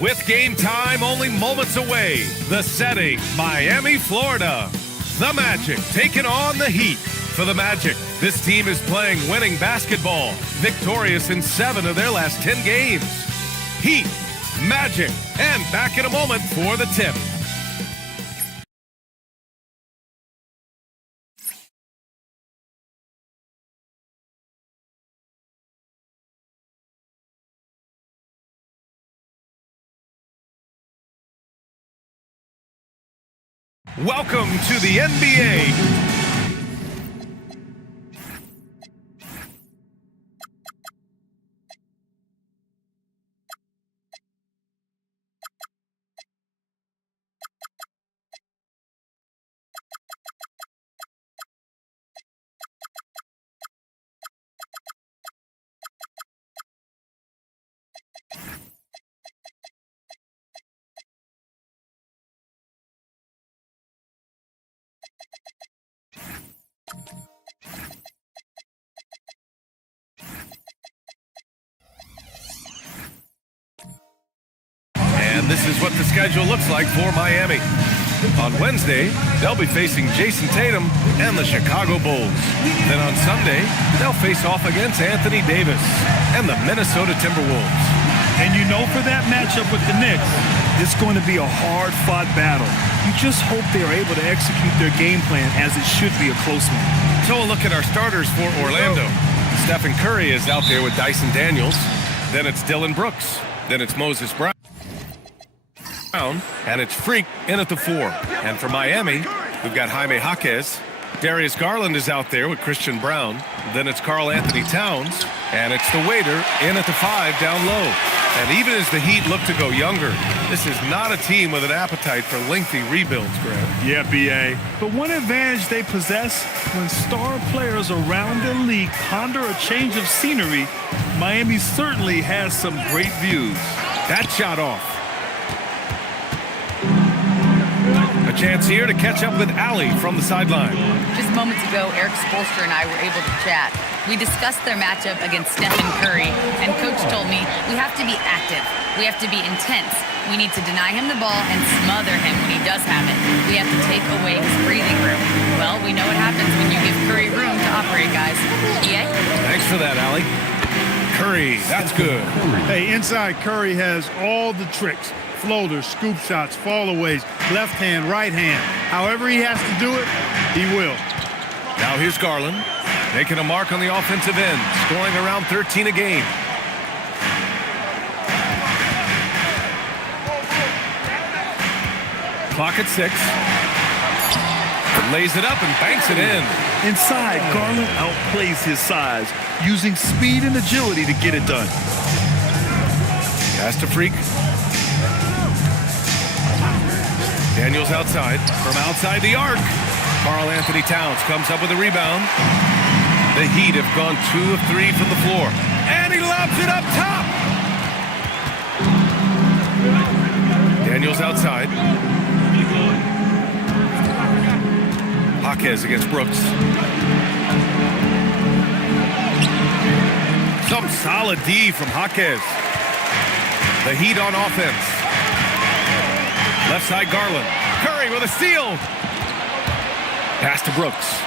With game time only moments away, the setting, Miami, Florida. The Magic taking on the Heat. For the Magic, this team is playing winning basketball, victorious in 7 of their last 10 games. Heat, Magic, and back in a moment for the tip. Welcome to the NBA. And this is what the schedule looks like for Miami. On Wednesday, they'll be facing Jason Tatum and the Chicago Bulls. Then on Sunday, they'll face off against Anthony Davis and the Minnesota Timberwolves. And you know, for that matchup with the Knicks, it's going to be a hard-fought battle. You just hope they're able to execute their game plan, as it should be a close one. So a look at our starters for Orlando. Stephen Curry is out there with Dyson Daniels. Then it's Dylan Brooks. Then it's Moses Brown. And it's Freak in at the 4. And for Miami, we've got Jaime Jaquez. Darius Garland is out there with Christian Brown. Then it's Karl Anthony Towns. And it's the waiter in at the 5 down low. And even as the Heat look to go younger, this is not a team with an appetite for lengthy rebuilds, Grant. Yeah, B.A. But one advantage they possess, when star players around the league ponder a change of scenery, Miami certainly has some great views. That shot off. A chance here to catch up with Allie from the sideline. Just moments ago, Eric Spoelstra and I were able to chat. We discussed their matchup against Stephen Curry, and Coach told me we have to be active. We have to be intense. We need to deny him the ball and smother him when he does have it. We have to take away his breathing room. Well, we know what happens when you give Curry room to operate, guys. EA? Thanks for that, Allie. Curry, that's good. Hey, inside Curry has all the tricks. Floaters, scoop shots, fallaways, left hand, right hand. However he has to do it, he will. Now here's Garland, making a mark on the offensive end, scoring around 13 a game. Clock at 6. Lays it up and banks it in. Inside, Garland outplays his size, using speed and agility to get it done. Pass to Freak. Daniels outside. From outside the arc, Karl Anthony Towns comes up with a rebound. The Heat have gone 2 of 3 from the floor. And he lobs it up top. Daniels outside. Jaquez against Brooks. Some solid D from Jaquez. The Heat on offense. Left side Garland. Curry with a steal. Pass to Brooks.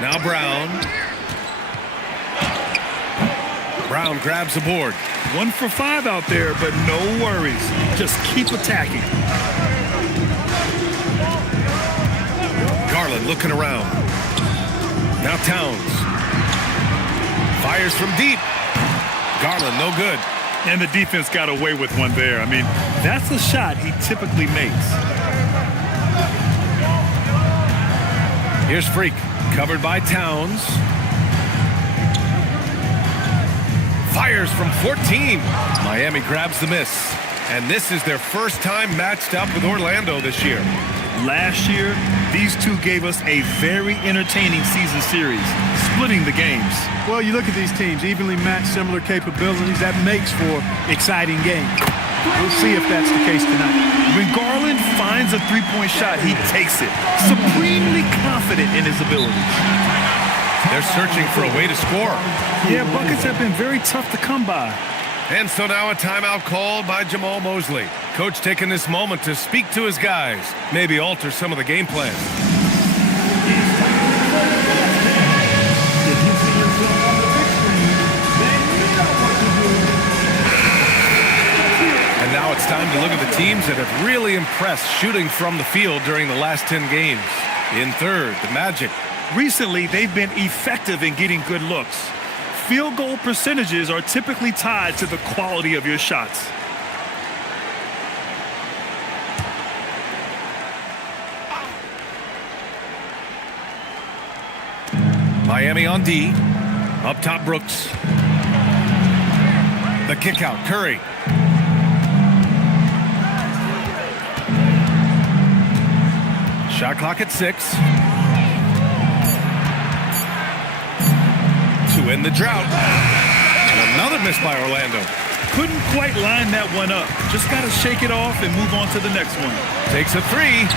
Now Brown. Brown grabs the board. 1 for 5 out there, but no worries. Just keep attacking. Garland looking around. Now Towns. Fires from deep. Garland, no good. And the defense got away with one there. I mean, that's a shot he typically makes. Here's Freak, covered by Towns. Fires from 14. Miami grabs the miss. And this is their first time matched up with Orlando this year. Last year, these two gave us a very entertaining season series, splitting the games. Well, you look at these teams, evenly matched, similar capabilities. That makes for exciting games. We'll see if that's the case tonight. When Garland finds a three-point shot, he takes it, supremely confident in his abilities. They're searching for a way to score. Yeah, buckets have been very tough to come by. And so now a timeout called by Jamal Mosley. Coach taking this moment to speak to his guys, maybe alter some of the game plan. And now it's time to look at the teams that have really impressed shooting from the field during the last 10 games. In third, the Magic. Recently, they've been effective in getting good looks. Field goal percentages are typically tied to the quality of your shots. Miami on D. Up top, Brooks. The kick out, Curry. Shot clock at 6. To end the drought. And another miss by Orlando. Couldn't quite line that one up. Just got to shake it off and move on to the next one. Takes a 3.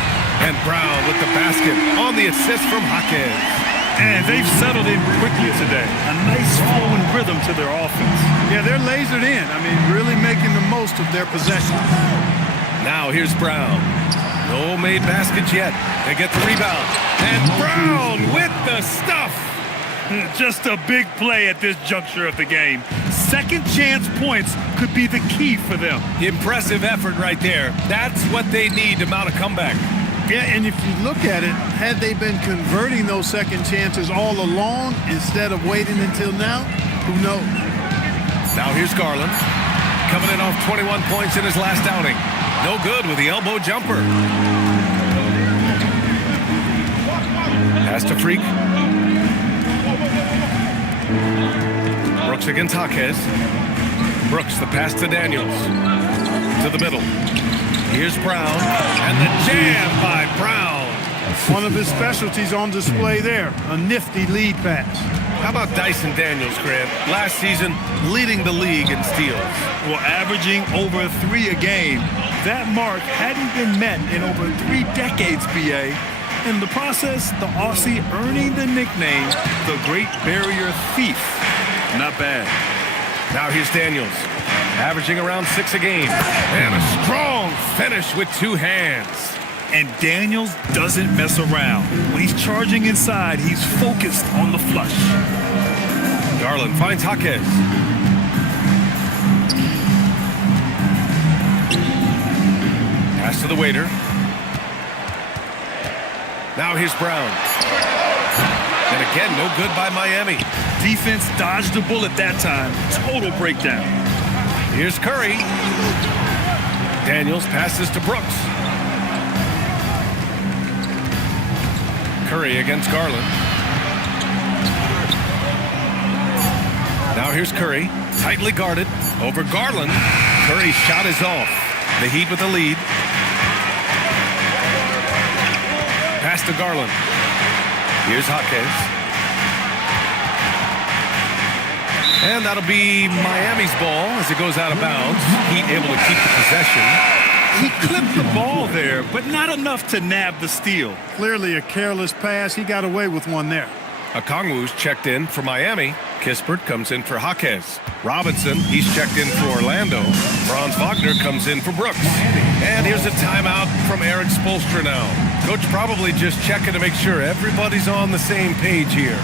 And Brown with the basket on the assist from Jaquez. And they've settled in quickly today. A nice flowing rhythm to their offense. Yeah, they're lasered in. I mean, really making the most of their possession. Now here's Brown. No made baskets yet. They get the rebound. And Brown with the stuff. Just a big play at this juncture of the game. Second chance points could be the key for them. Impressive effort right there. That's what they need to mount a comeback. Yeah, and if you look at it, had they been converting those second chances all along instead of waiting until now, who knows? Now here's Garland. Coming in off 21 points in his last outing. No good with the elbow jumper. Pass to Freak. Brooks against Jaquez. Brooks, the pass to Daniels. To the middle. Here's Brown. And the jam by Brown. One of his specialties on display there. A nifty lead pass. How about Dyson Daniels, Grant? Last season, leading the league in steals. Well, averaging over 3 a game. That mark hadn't been met in over 3 decades, BA. In the process, the Aussie earning the nickname, the Great Barrier Thief. Not bad. Now here's Daniels, averaging around 6 a game. And a strong finish with 2 hands. And Daniels doesn't mess around. When he's charging inside, he's focused on the flush. Garland finds Jaquez. Pass to the waiter. Now here's Brown. And again, no good by Miami. Defense dodged the bullet that time. Total breakdown. Here's Curry. Daniels passes to Brooks. Curry against Garland. Now here's Curry. Tightly guarded. Over Garland. Curry's shot is off. The Heat with the lead. Pass to Garland. Here's Jaquez. And that'll be Miami's ball as it goes out of bounds. Heat able to keep the possession. He clipped the ball there, but not enough to nab the steal. Clearly a careless pass. He got away with one there. Okongwu's checked in for Miami. Kispert comes in for Jaquez. Robinson, he's checked in for Orlando. Franz Wagner comes in for Brooks. And here's a timeout from Eric Spoelstra now. Coach probably just checking to make sure everybody's on the same page here.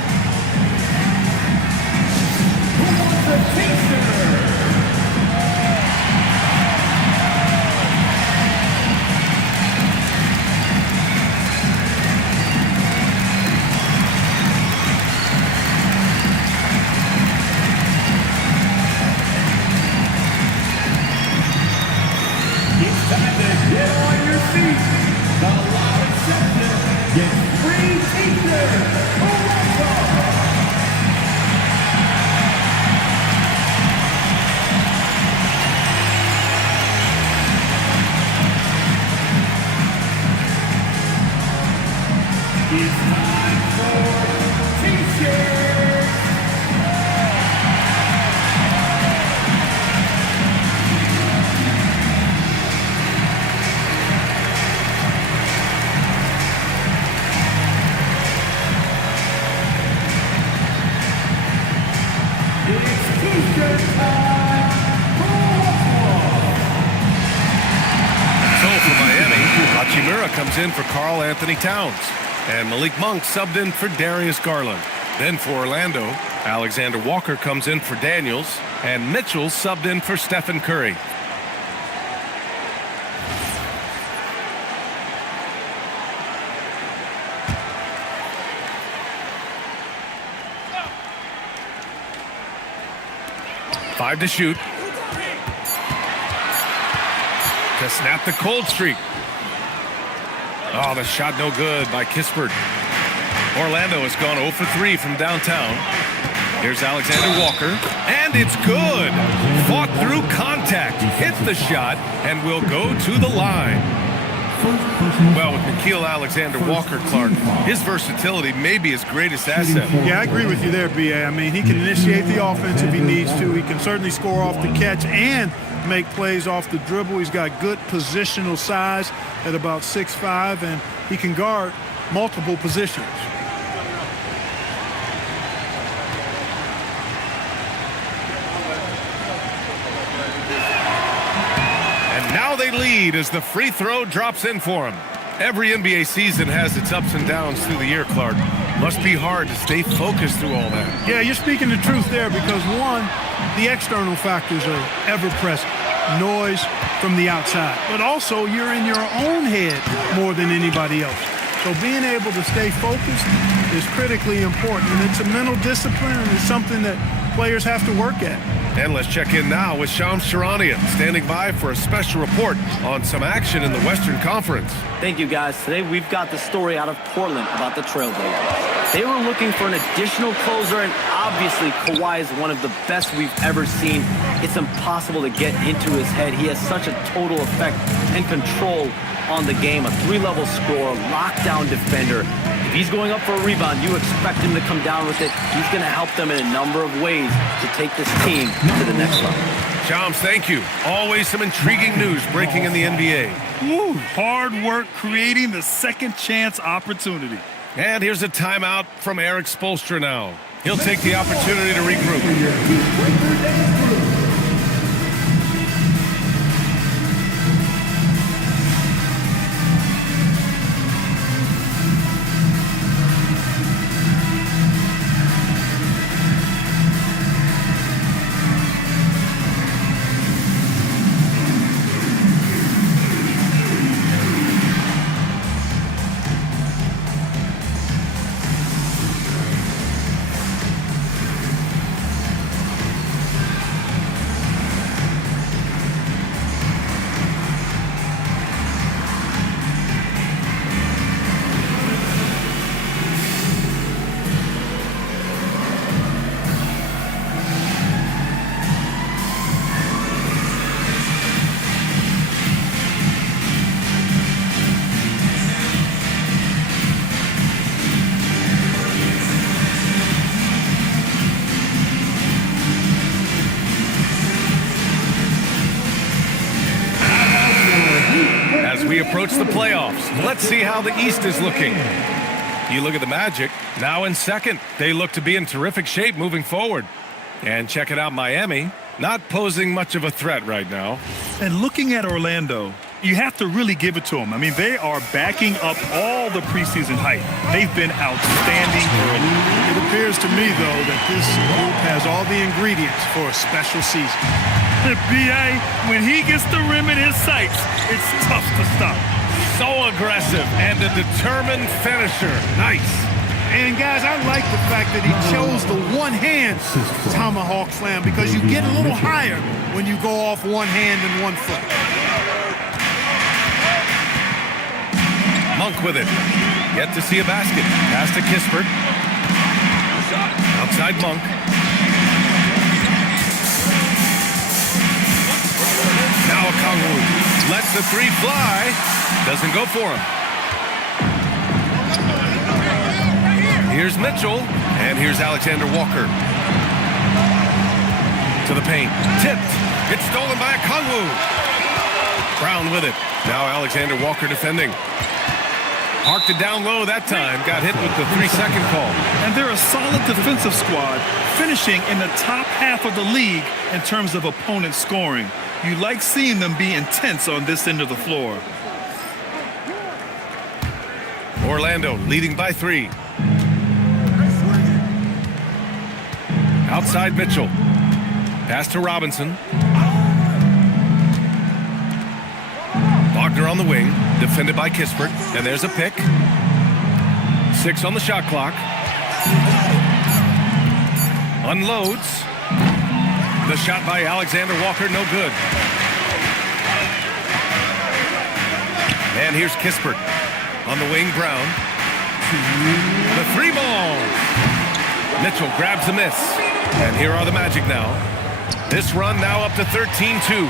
comes in for Karl Anthony Towns. And Malik Monk subbed in for Darius Garland. Then for Orlando, Alexander Walker comes in for Daniels. And Mitchell subbed in for Stephen Curry. Five to shoot. To snap the cold streak. Oh, the shot no good by Kispert. Orlando has gone 0 for 3 from downtown. Here's Alexander Walker, and it's good. Fought through contact, hit the shot, and will go to the line. Well, with Nickeil Alexander-Walker, Clark, his versatility may be his greatest asset. Yeah, I agree with you there, B.A. I mean, he can initiate the offense if he needs to. He can certainly score off the catch and make plays off the dribble. He's got good positional size at about 6'5", and he can guard multiple positions. Now they lead as the free throw drops in for him. Every NBA season has its ups and downs through the year, Clark. Must be hard to stay focused through all that. Yeah, you're speaking the truth there because, one, the external factors are ever present. Noise from the outside. But also, you're in your own head more than anybody else. So being able to stay focused is critically important. And it's a mental discipline, and it's something that players have to work at. And let's check in now with Shams Charania, standing by for a special report on some action in the Western Conference. Thank you, guys. Today we've got the story out of Portland about the Trailblazers. They were looking for an additional closer, and obviously Kawhi is one of the best we've ever seen. It's impossible to get into his head. He has such a total effect and control on the game. A three-level scorer, lockdown defender. If he's going up for a rebound, you expect him to come down with it. He's going to help them in a number of ways to take this team to the next level. Shams, thank you. Always some intriguing news breaking in the NBA. Woo, hard work creating the second chance opportunity. And here's a timeout from Eric Spoelstra now. He'll take the opportunity to regroup. We approach the playoffs. Let's see how the East is looking. You look at the Magic, now in second. They look to be in terrific shape moving forward. And check it out, Miami, not posing much of a threat right now. And looking at Orlando, you have to really give it to them. I mean, they are backing up all the preseason hype. They've been outstanding early. It appears to me, though, that this group has all the ingredients for a special season. B.A., when he gets the rim in his sights, it's tough to stop. So aggressive and a determined finisher. Nice. And, guys, I like the fact that he chose the one-hand tomahawk slam because you get a little higher when you go off one hand and 1 foot. Monk with it. Yet to see a basket. Pass to Kispert. Outside Monk. Now Okongwu lets the three fly. Doesn't go for him. Here's Mitchell. And here's Alexander Walker. To the paint. Tipped. It's stolen by Okongwu. Brown with it. Now Alexander Walker defending. Parked it down low that time. Got hit with the 3-second call. And they're a solid defensive squad, finishing in the top half of the league in terms of opponent scoring. You like seeing them be intense on this end of the floor. Orlando leading by 3. Outside Mitchell. Pass to Robinson. Wagner on the wing, defended by Kispert, and there's a pick. 6 on the shot clock. Unloads. The shot by Alexander Walker, no good. And here's Kispert. On the wing, Brown. The 3 ball. Mitchell grabs the miss. And here are the Magic now. This run now up to 13-2.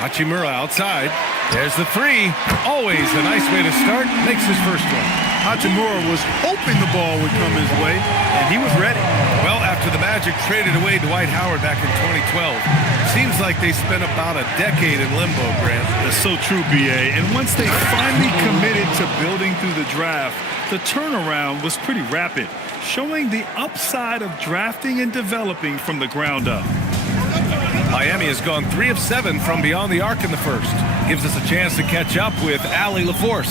Hachimura outside. There's the 3. Always a nice way to start. Makes his first one. Hachimura was hoping the ball would come his way, and he was ready. Well, after the Magic traded away Dwight Howard back in 2012, seems like they spent about a decade in limbo, Grant. That's so true, B.A. And once they finally committed to building through the draft, the turnaround was pretty rapid, showing the upside of drafting and developing from the ground up. Miami has gone 3 of 7 from beyond the arc in the first. Gives us a chance to catch up with Allie LaForce.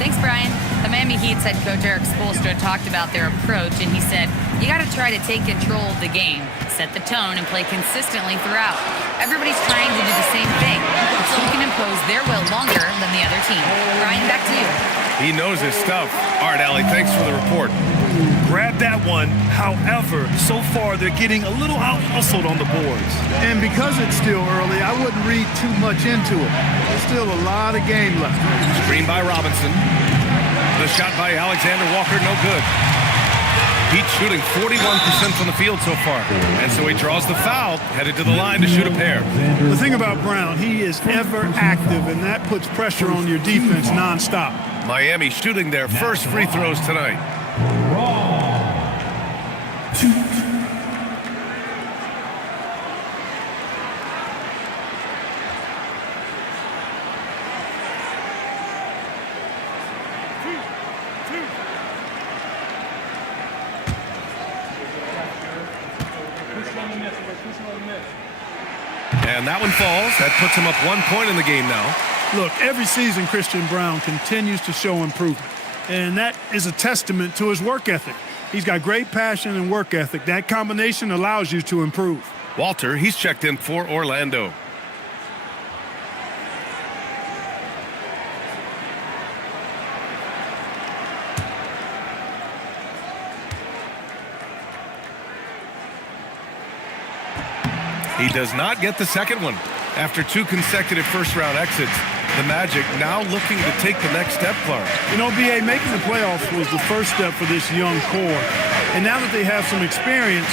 Thanks, Brian. The Miami Heat's head coach Eric Spoelstra talked about their approach, and he said, you got to try to take control of the game, set the tone, and play consistently throughout. Everybody's trying to do the same thing, so you can impose their will longer than the other team. Brian, back to you. He knows his stuff. All right, Allie, thanks for the report. Grab that one. However, so far they're getting a little out-hustled on the boards. And because it's still early, I wouldn't read too much into it. There's still a lot of game left. Screen by Robinson. The shot by Alexander Walker, no good. Heat shooting 41% from the field so far. And so he draws the foul, headed to the line to shoot a pair. The thing about Brown, he is ever active, and that puts pressure on your defense nonstop. Miami shooting their first free throws tonight. And that one falls. That puts him up 1 point in the game now. Look, every season Christian Brown continues to show improvement, and that is a testament to his work ethic. He's got great passion and work ethic. That combination allows you to improve. Walter, he's checked in for Orlando. He does not get the second one. After 2 consecutive first-round exits, the Magic now looking to take the next step, Clark. You know, B.A., making the playoffs was the first step for this young core. And now that they have some experience,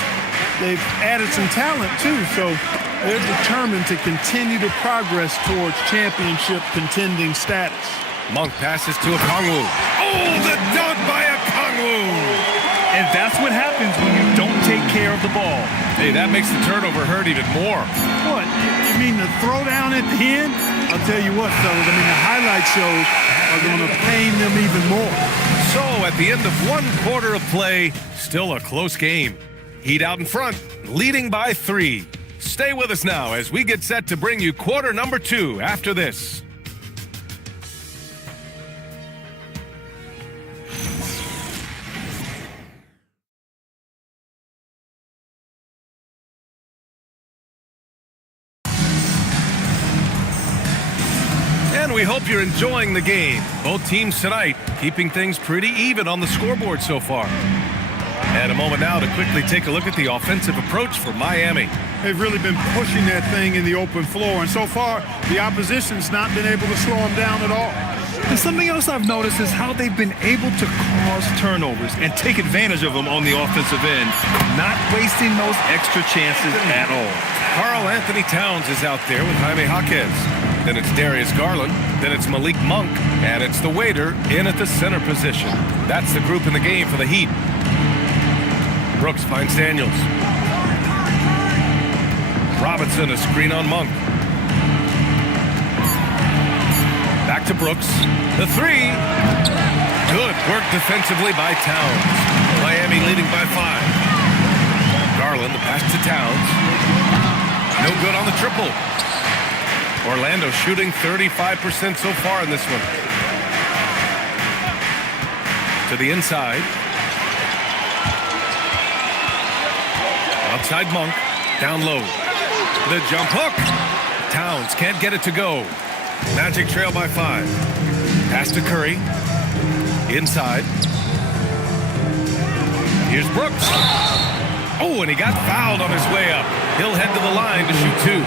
they've added some talent, too. So they're determined to continue to progress towards championship contending status. Monk passes to Okongwu. Oh, the dunk by Okongwu! And that's what happens when you don't take care of the ball. Hey, that makes the turnover hurt even more. What? You mean the throwdown at the end? I'll tell you what, fellas. I mean, the highlight shows are going to pain them even more. So, at the end of 1 quarter of play, still a close game. Heat out in front, leading by 3. Stay with us now as we get set to bring you quarter number 2 after this. And we hope you're enjoying the game. Both teams tonight keeping things pretty even on the scoreboard so far. And a moment now to quickly take a look at the offensive approach for Miami. They've really been pushing that thing in the open floor, and so far, the opposition's not been able to slow them down at all. And something else I've noticed is how they've been able to cause turnovers and take advantage of them on the offensive end, not wasting those extra chances at all. Karl Anthony Towns is out there with Jaime Jaquez. Then it's Darius Garland. Then it's Malik Monk. And it's the waiter in at the center position. That's the group in the game for the Heat. Brooks finds Daniels. Robinson, a screen on Monk. Back to Brooks. The 3. Good work defensively by Towns. Miami leading by 5. Garland, the pass to Towns. No good on the triple. Orlando shooting 35% so far in this one. to the inside. Outside Monk, down low. The jump hook. Towns can't get it to go. Magic trail by 5. Pass to Curry. Inside. Here's Brooks. Oh, and he got fouled on his way up. He'll head to the line to shoot 2.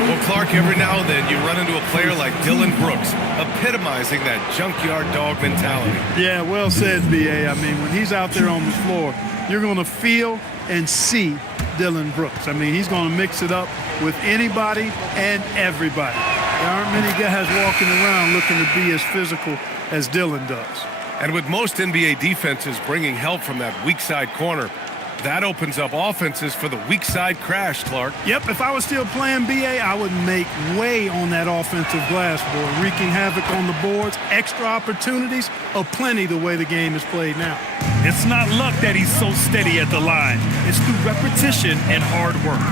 Well, Clark, every now and then you run into a player like Dylan Brooks, epitomizing that junkyard dog mentality. Yeah, well said, B.A. I mean, when he's out there on the floor, you're going to feel and see Dylan Brooks. I mean, he's going to mix it up with anybody and everybody. There aren't many guys walking around looking to be as physical as Dylan does. And with most NBA defenses bringing help from that weak side corner, that opens up offenses for the weak side crash, Clark. Yep, if I was still playing BA, I would make way on that offensive glass board, wreaking havoc on the boards, extra opportunities, aplenty the way the game is played now. It's not luck that he's so steady at the line. It's through repetition and hard work.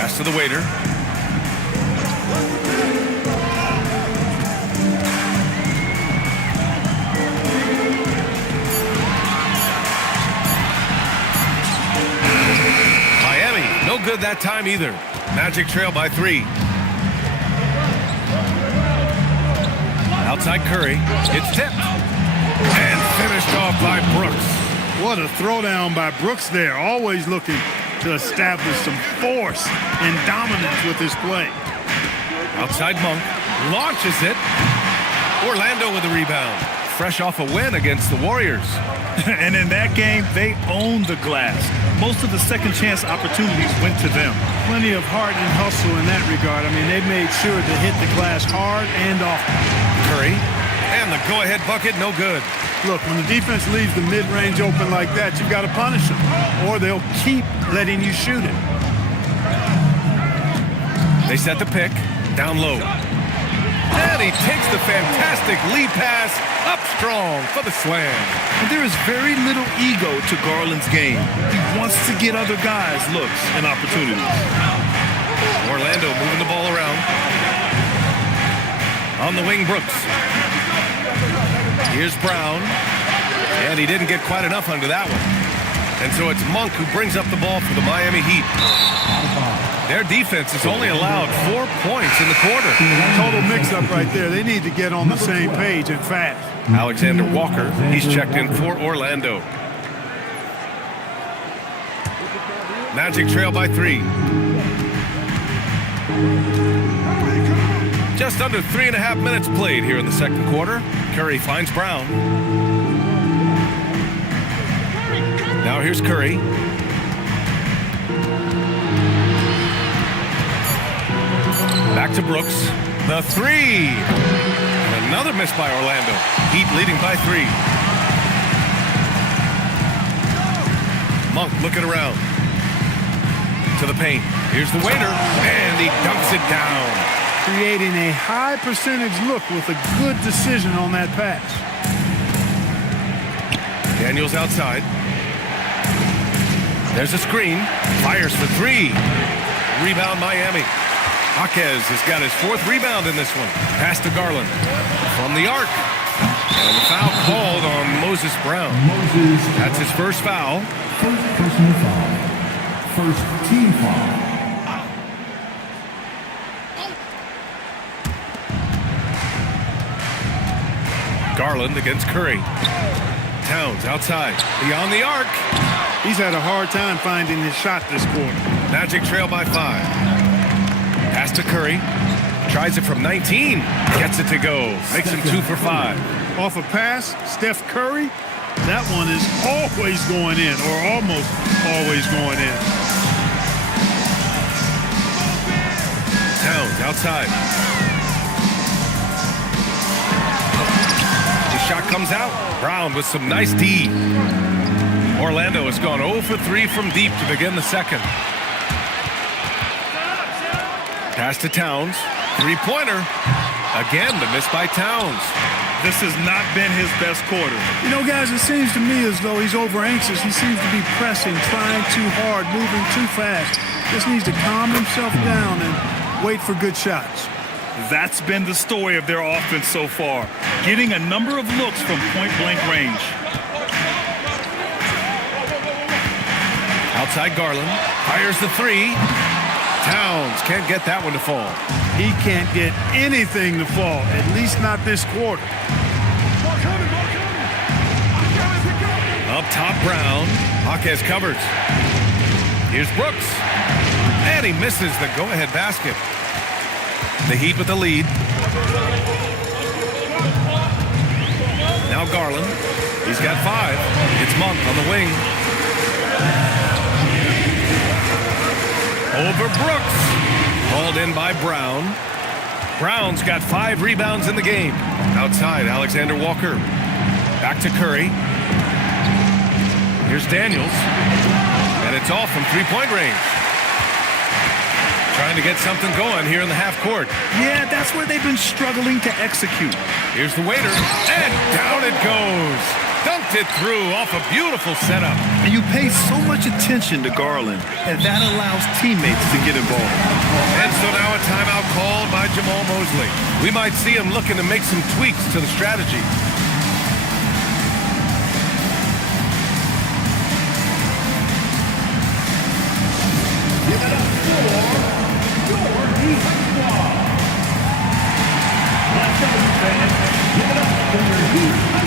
Pass to the waiter. No good that time either. Magic trail by 3. Outside Curry. It's tipped. And finished off by Brooks. What a throwdown by Brooks there. Always looking to establish some force and dominance with his play. Outside Monk. Launches it. Orlando with the rebound. Fresh off a win against the Warriors. And in that game, they owned the glass. Most of the second chance opportunities went to them. Plenty of heart and hustle in that regard. I mean, they made sure to hit the glass hard and often. Curry, and the go-ahead bucket, no good. Look, when the defense leaves the mid-range open like that, you've got to punish them, or they'll keep letting you shoot it. They set the pick, down low. And he takes the fantastic lead pass up strong for the slam. And there is very little ego to Garland's game. He wants to get other guys looks and opportunities. Orlando moving the ball around. On the wing, Brooks. Here's Brown. And he didn't get quite enough under that one. And so it's Monk who brings up the ball for the Miami Heat. Their defense has only allowed 4 points in the quarter. Total mix-up right there. They need to get on the same page and fast. Alexander Walker, he's checked in for Orlando. Magic trail by 3. Just under 3.5 minutes played here in the second quarter. Curry finds Brown. Now here's Curry. Back to Brooks. The 3. And another miss by Orlando. Heat leading by 3. Monk looking around. To the paint. Here's the waiter. And he dunks it down. Creating a high percentage look with a good decision on that pass. Daniels outside. There's a screen. Fires for 3. Rebound Miami. Jaquez has got his 4th rebound in this one. Pass to Garland. From the arc. And the foul called on Moses Brown. That's his first foul. First personal foul. First team foul. Garland against Curry. Towns outside. Beyond the arc. He's had a hard time finding his shot this quarter. Magic trail by 5. Pass to Curry. Tries it from 19. Gets it to go. Makes him 2 for 5. Off a pass, Steph Curry, that one is always going in, or almost always going in. Towns outside. The shot comes out. Brown with some nice D. Orlando has gone 0 for 3 from deep to begin the second. Pass to Towns. 3-pointer. Again, the miss by Towns. This has not been his best quarter. You know, guys, it seems to me as though he's over-anxious. He seems to be pressing, trying too hard, moving too fast. Just needs to calm himself down and wait for good shots. That's been the story of their offense so far, getting a number of looks from point-blank range. Outside Garland, fires the three. Towns can't get that one to fall. He can't get anything to fall, at least not this quarter. Up top, Brown. Jaquez covers. Here's Brooks. And he misses the go-ahead basket. The Heat with the lead. Now Garland. He's got 5. It's Monk on the wing. Over Brooks. Hauled in by Brown. Brown's got 5 rebounds in the game. Outside, Alexander Walker. Back to Curry. Here's Daniels. And it's off from three-point range. Trying to get something going here in the half court. Yeah, that's where they've been struggling to execute. Here's the waiter. And down it goes. Dunked it through off a beautiful setup. And you pay so much attention to Garland, and that allows teammates to get involved. And so now a timeout called by Jamal Mosley. We might see him looking to make some tweaks to the strategy. Give it up for your Heat squad. Let's go, fans. Give it up for your Heat squad.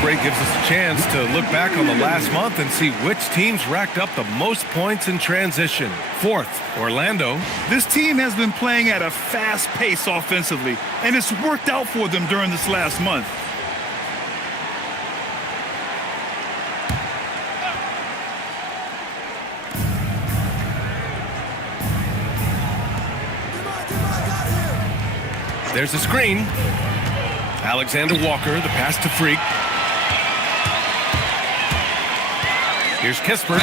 Break gives us a chance to look back on the last month and see which teams racked up the most points in transition. 4th, Orlando. This team has been playing at a fast pace offensively, and it's worked out for them during this last month. There's a screen. Alexander Walker, the pass to Freak. Here's Kisper. And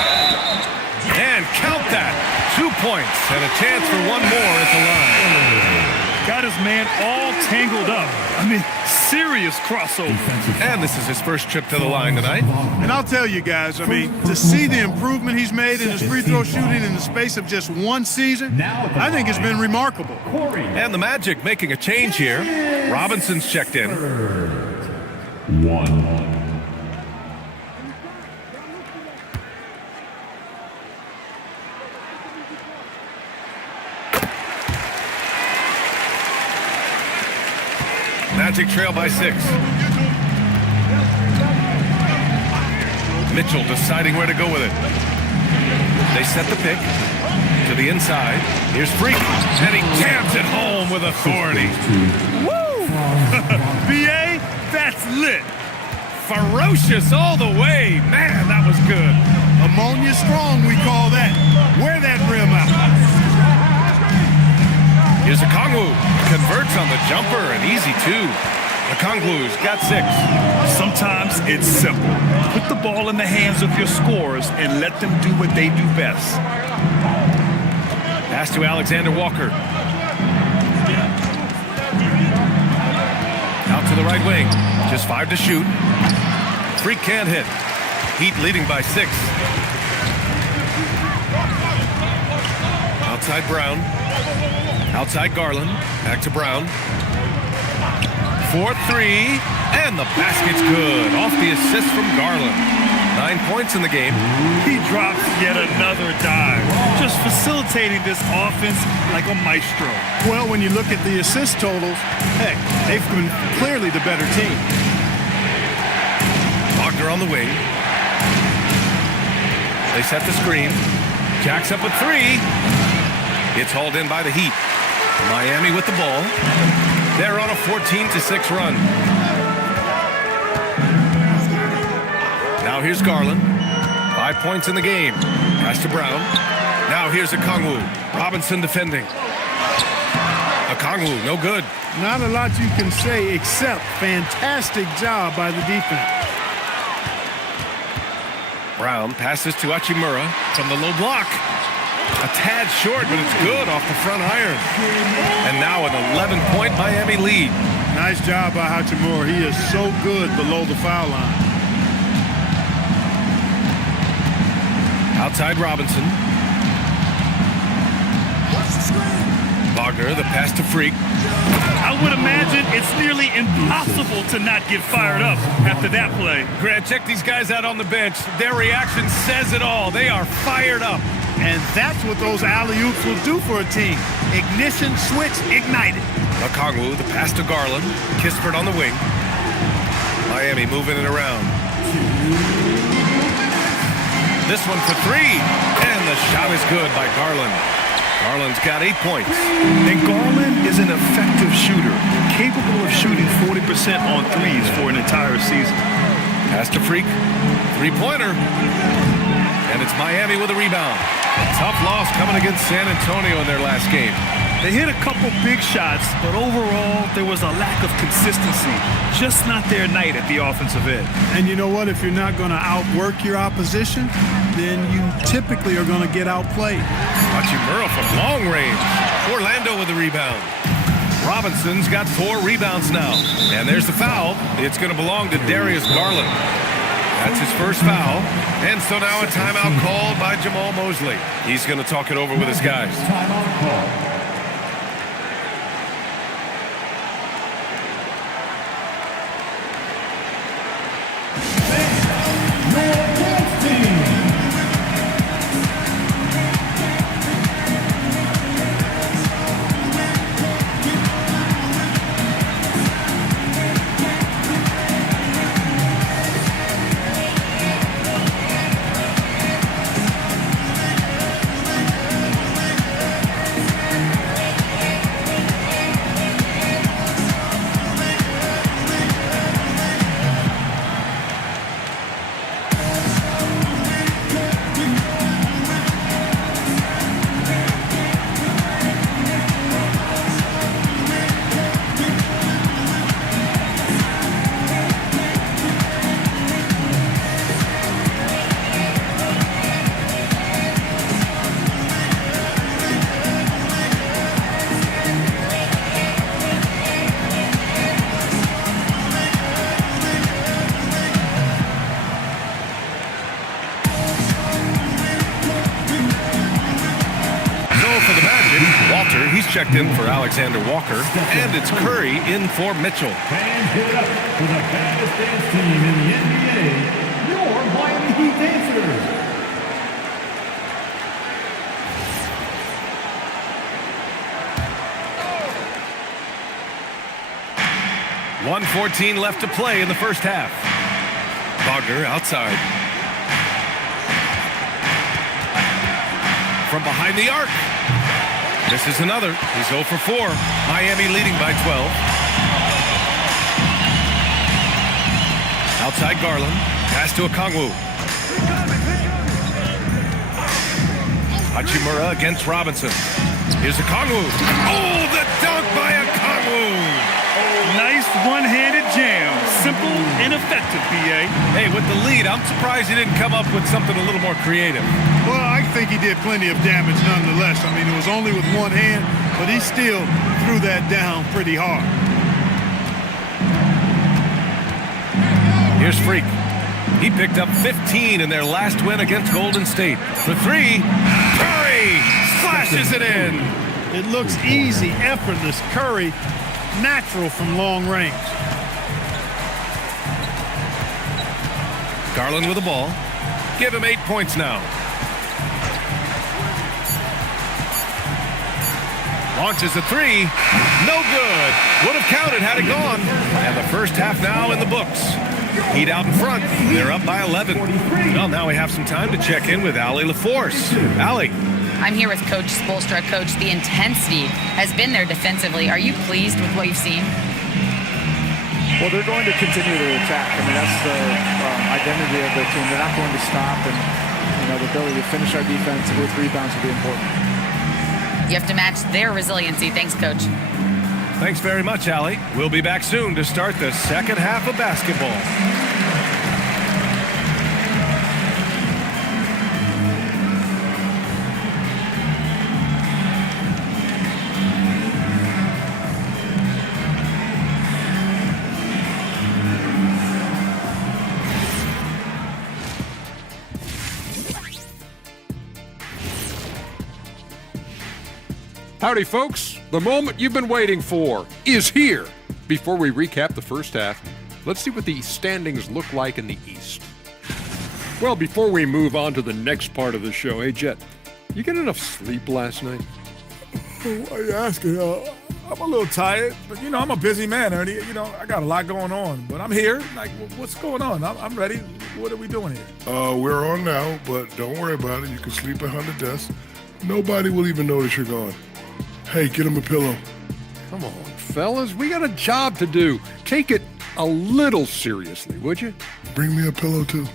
count that. 2 points and a chance for one more at the line. Got his man all tangled up. I mean, serious crossover. And this is his first trip to the line tonight. And I'll tell you guys, I mean, to see the improvement he's made in his free throw shooting in the space of just one season, I think it's been remarkable. And the Magic making a change here. Robinson's checked in. 1. Magic trail by 6. Mitchell deciding where to go with it. They set the pick to the inside. Here's Freak, and he jams it home with authority. Woo! BA, that's lit. Ferocious all the way. Man, that was good. Ammonia strong, we call that. Wear that rim out. Here's Okongwu. Converts on the jumper, and easy too. Okongwu's got 6. Sometimes it's simple. Put the ball in the hands of your scorers and let them do what they do best. Pass to Alexander Walker. Out to the right wing. Just 5 to shoot. Freak can't hit. Heat leading by 6. Outside Brown. Outside Garland. Back to Brown. 4-3. And the basket's good. Off the assist from Garland. 9 points in the game. He drops yet another dive, just facilitating this offense like a maestro. Well, when you look at the assist totals, heck, they've been clearly the better team. Wagner on the wing. They set the screen. Jacks up with 3. It's hauled in by the Heat. Miami with the ball. They're on a 14-6 run. Now here's Garland. 5 points in the game. Pass to Brown. Now here's Okongwu. Robinson defending. Okongwu, no good. Not a lot you can say except fantastic job by the defense. Brown passes to Hachimura from the low block. A tad short, but it's good off the front iron. And now an 11-point Miami lead. Nice job by Hachimura. He is so good below the foul line. Outside Robinson. Wagner, the pass to Freak. I would imagine it's nearly impossible to not get fired up after that play. Grant, check these guys out on the bench. Their reaction says it all. They are fired up. And that's what those alley-oops will do for a team. Ignition switch ignited. Okongwu, the pass to Garland. Kispert on the wing. Miami moving it around. This one for 3. And the shot is good by Garland. Garland's got 8 points. And Garland is an effective shooter, capable of shooting 40% on threes for an entire season. Pass to Freak. 3-pointer. And it's Miami with a rebound. A tough loss coming against San Antonio in their last game. They hit a couple big shots, but overall, there was a lack of consistency. Just not their night at the offensive end. And you know what? If you're not going to outwork your opposition, then you typically are going to get outplayed. Hachimura from long range. Orlando with the rebound. Robinson's got 4 rebounds now. And there's the foul. It's going to belong to Darius Garland. That's his first foul. And so now a timeout called by Jamal Mosley. He's going to talk it over with his guys. Timeout call. He's checked in for Alexander Walker, and it's Curry in for Mitchell. Fans, give it up for the baddest dance team in the NBA, your Miami Heat Dancers. 1:14 left to play in the first half. Wagner outside. From behind the arc. This is another. He's 0 for 4. Miami leading by 12. Outside Garland. Pass to Okongwu. Hachimura against Robinson. Here's Okongwu. Oh, the dunk by Okongwu. Nice one-handed jam. Simple and effective, B.A. Hey, with the lead, I'm surprised he didn't come up with something a little more creative. Well, I think he did plenty of damage nonetheless. I mean, it was only with one hand, but he still threw that down pretty hard. Here's Freak. He picked up 15 in their last win against Golden State. For 3, Curry slashes it in. It looks easy, effortless. Curry, natural from long range. Garland with the ball. Give him 8 points now. Launches a three. No good. Would have counted had it gone. And the first half now in the books. Heat out in front. They're up by 11. Well, now we have some time to check in with Allie LaForce. Allie. I'm here with Coach Spoelstra. Coach, the intensity has been there defensively. Are you pleased with what you've seen? Well, they're going to continue to attack. I mean, that's the identity of their team. They're not going to stop, and the ability to finish our defense with rebounds will be important. You have to match their resiliency. Thanks, Coach. Thanks very much, Allie. We'll be back soon to start the second half of basketball. Howdy, folks. The moment you've been waiting for is here. Before we recap the first half, let's see what the standings look like in the East. Well, before we move on to the next part of the show, hey, Jet, you get enough sleep last night? Why are you asking? I'm a little tired, but, I'm a busy man, Ernie. I got a lot going on, but I'm here. Like, what's going on? I'm ready. What are we doing here? We're on now, but don't worry about it. You can sleep behind the desk. Nobody will even notice you're gone. Hey, get him a pillow. Come on, fellas. We got a job to do. Take it a little seriously, would you? Bring me a pillow, too.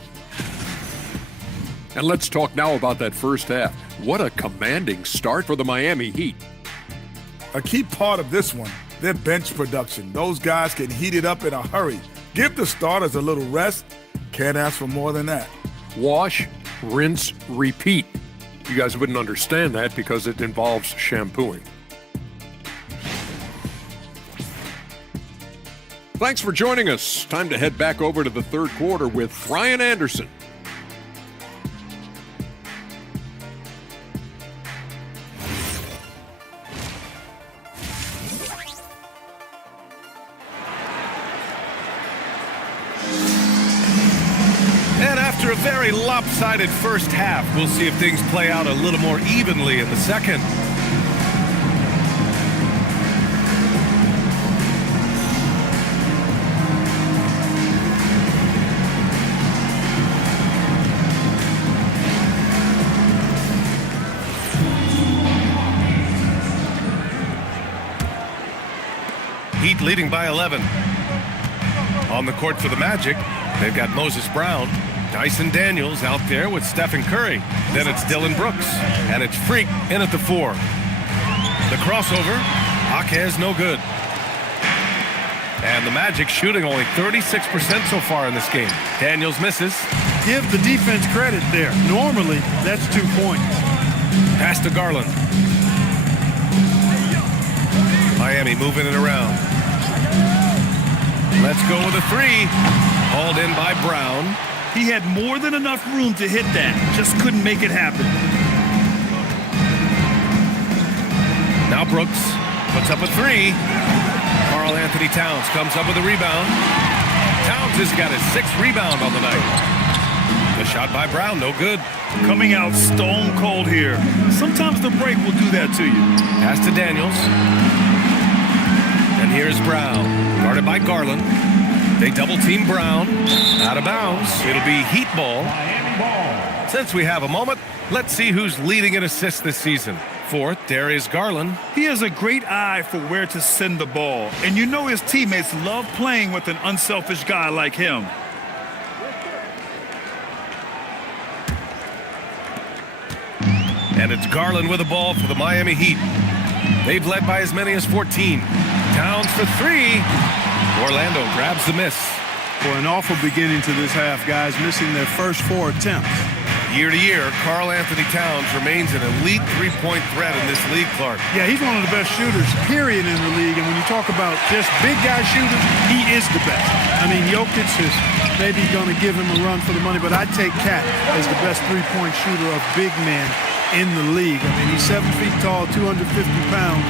And let's talk now about that first half. What a commanding start for the Miami Heat. A key part of this one, their bench production. Those guys can heat it up in a hurry. Give the starters a little rest. Can't ask for more than that. Wash, rinse, repeat. You guys wouldn't understand that because it involves shampooing. Thanks for joining us. Time to head back over to the third quarter with Ryan Anderson. And after a very lopsided first half, we'll see if things play out a little more evenly in the second. Heat leading by 11. On the court for the Magic, they've got Moses Brown. Dyson Daniels out there with Stephen Curry. Then it's Dylan Brooks. And it's Freak in at the 4. The crossover. Jaquez no good. And the Magic shooting only 36% so far in this game. Daniels misses. Give the defense credit there. Normally, that's 2 points. Pass to Garland. Miami moving it around. Let's go with a 3. Hauled in by Brown. He had more than enough room to hit that. Just couldn't make it happen. Now Brooks puts up a 3. Karl Anthony Towns comes up with a rebound. Towns has got his 6th rebound on the night. The shot by Brown, no good. Coming out stone cold here. Sometimes the break will do that to you. Pass to Daniels. And here's Brown, guarded by Garland. They double-team Brown. Out of bounds. It'll be Heat ball. Since we have a moment, let's see who's leading in assists this season. 4th, Darius Garland. He has a great eye for where to send the ball. And you know his teammates love playing with an unselfish guy like him. And it's Garland with the ball for the Miami Heat. They've led by as many as 14. Towns for 3. Orlando grabs the miss. Boy, an awful beginning to this half, guys, missing their first 4 attempts. Year to year, Karl Anthony Towns remains an elite three-point threat in this league, Clark. Yeah, he's one of the best shooters, period, in the league. And when you talk about just big guy shooters, he is the best. I mean, Jokic is maybe going to give him a run for the money, but I'd take Cat as the best three-point shooter of big men in the league. I mean, he's 7 feet tall, 250 pounds,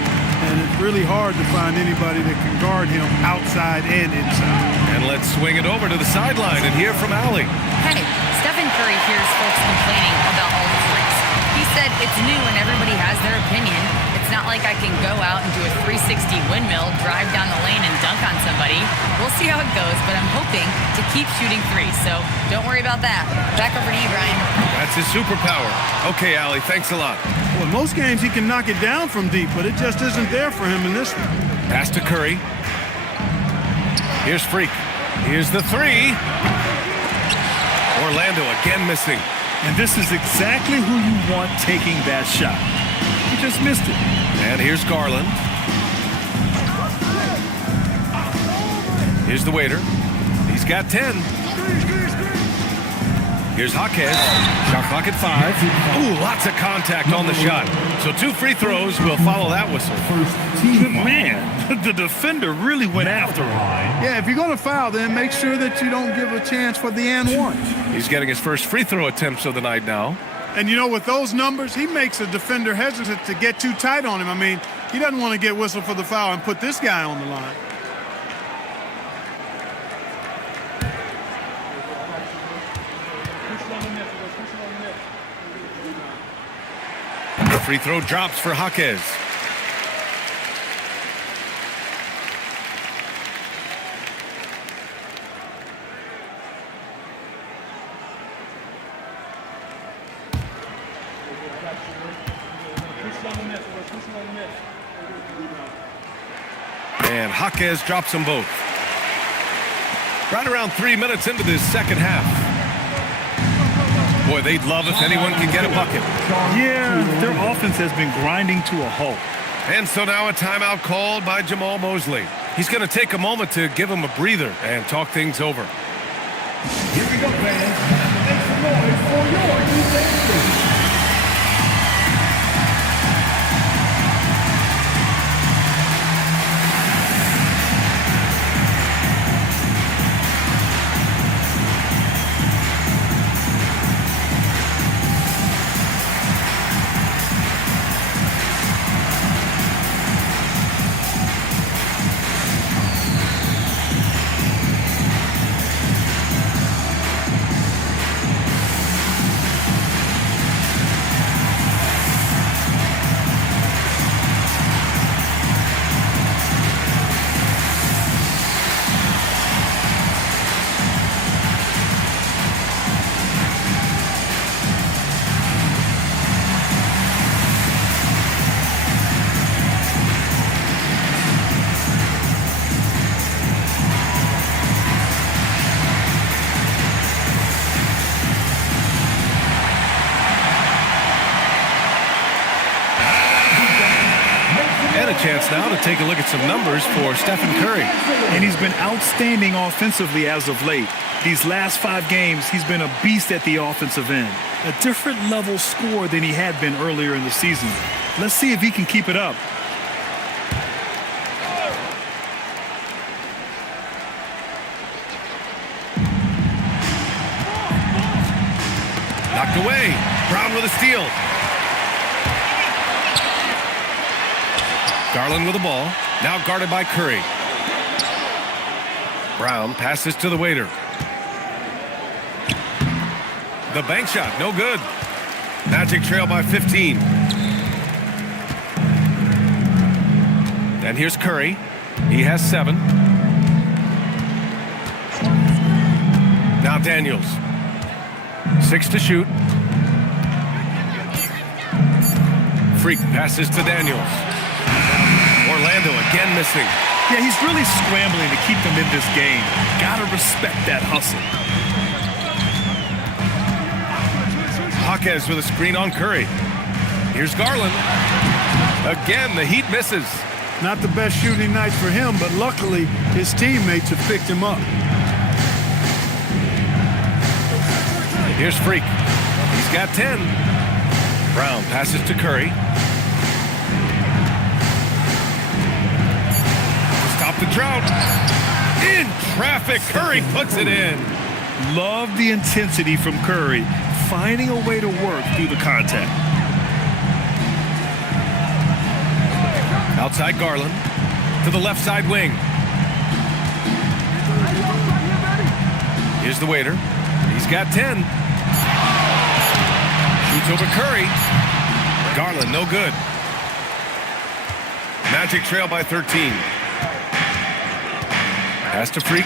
and it's really hard to find anybody that can guard him outside and inside. And let's swing it over to the sideline and hear from Allie. Hey, Stephen Curry hears folks complaining about all the threes. He said it's new and everybody has their opinion. It's not like I can go out and do a 360 windmill, drive down the lane, and dunk on somebody. We'll see how it goes, but I'm hoping to keep shooting threes, so don't worry about that. Back over to you, Brian. That's his superpower. Okay, Allie, thanks a lot. Well, in most games he can knock it down from deep, but it just isn't there for him in this one. Pass to Curry. Here's Freak. Here's the three. Orlando again missing. And this is exactly who you want taking that shot. He just missed it. And here's Garland. Here's the waiter. He's got 10. Here's Jaquez. Shot clock at 5. Ooh, lots of contact on the shot. So 2 free throws will follow that whistle. Man, the defender really went after him. Yeah, if you're going to foul, then make sure that you don't give a chance for the and one. He's getting his first free throw attempts of the night now. And you know, with those numbers, he makes a defender hesitant to get too tight on him. I mean, he doesn't want to get whistled for the foul and put this guy on the line. The free throw drops for Jaquez. And Jaquez drops them both. Right around 3 minutes into this second half. Boy, they'd love if anyone can get a bucket. Yeah, their offense has been grinding to a halt. And so now a timeout called by Jamal Mosley. He's going to take a moment to give him a breather and talk things over. Here we go, fans. Make some noise for your defense. Chance now to take a look at some numbers for Stephen Curry. And he's been outstanding offensively as of late. These last 5 games, he's been a beast at the offensive end. A different level score than he had been earlier in the season. Let's see if he can keep it up. Knocked away. Brown with a steal. Garland with the ball. Now guarded by Curry. Brown passes to the waiter. The bank shot, no good. Magic trail by 15. And here's Curry. He has 7. Now Daniels. 6 to shoot. Freak passes to Daniels. Orlando again missing. Yeah, he's really scrambling to keep them in this game. Gotta respect that hustle. Jaquez with a screen on Curry. Here's Garland. Again, the Heat misses. Not the best shooting night for him, but luckily his teammates have picked him up. Here's Freak. He's got 10. Brown passes to Curry. Stop the drought. In traffic, Curry puts it in. Love the intensity from Curry, finding a way to work through the contact. Outside Garland. To the left side wing. Here's the waiter. He's got 10. Shoots over Curry. Garland, no good. Magic trail by 13. Pass to Freak.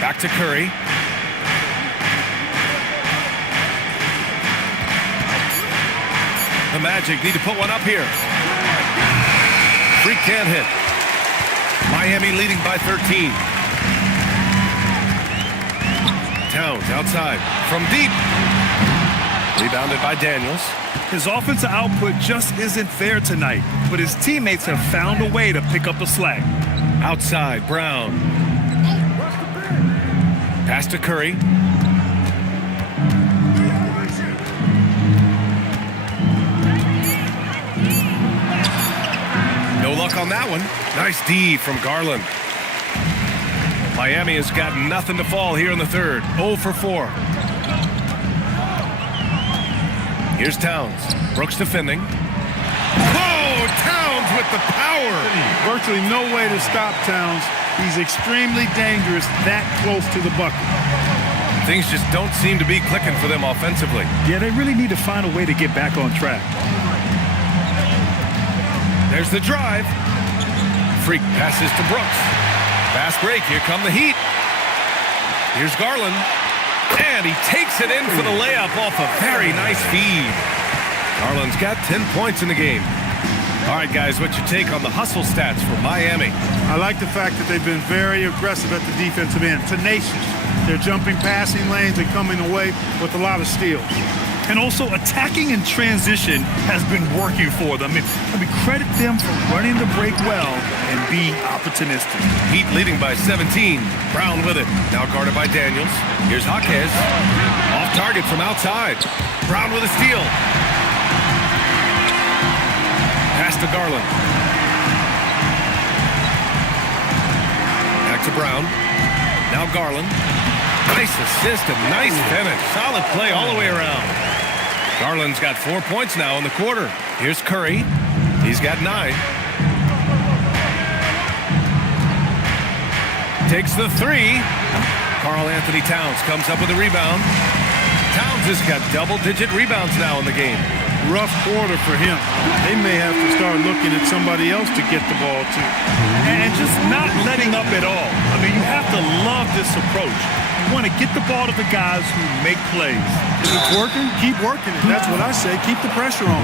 Back to Curry. The Magic need to put one up here. Freak can't hit. Miami leading by 13. Towns outside from deep. Rebounded by Daniels. His offensive output just isn't there tonight, but his teammates have found a way to pick up the slack. Outside, Brown. Pass to Curry. No luck on that one. Nice D from Garland. Miami has got nothing to fall here in the third. 0 for 4. Here's Towns. Brooks defending. Oh, Towns with the power. Virtually no way to stop Towns. He's extremely dangerous that close to the bucket. Things just don't seem to be clicking for them offensively. Yeah, they really need to find a way to get back on track. There's the drive. Freak passes to Brooks. Fast break. Here come the Heat. Here's Garland. And he takes it in for the layup off a very nice feed. Garland's got 10 points in the game. All right, guys, what's your take on the hustle stats for Miami? I like the fact that they've been very aggressive at the defensive end, tenacious. They're jumping passing lanes and coming away with a lot of steals. And also attacking in transition has been working for them. I mean, credit them for running the break well and being opportunistic. Heat leading by 17. Brown with it. Now guarded by Daniels. Here's Jaquez. Off target from outside. Brown with a steal. Pass to Garland. Back to Brown. Now Garland. Nice assist and nice finish. Solid play all the way around. Garland's got 4 points now in the quarter. Here's Curry. He's got 9. Takes the 3. Karl Anthony Towns comes up with a rebound. Towns has got double-digit rebounds now in the game. Rough quarter for him. They may have to start looking at somebody else to get the ball to. And just not letting up at all. I mean, you have to love this approach. You want to get the ball to the guys who make plays. If it's working, keep working it. That's what I say. Keep the pressure on.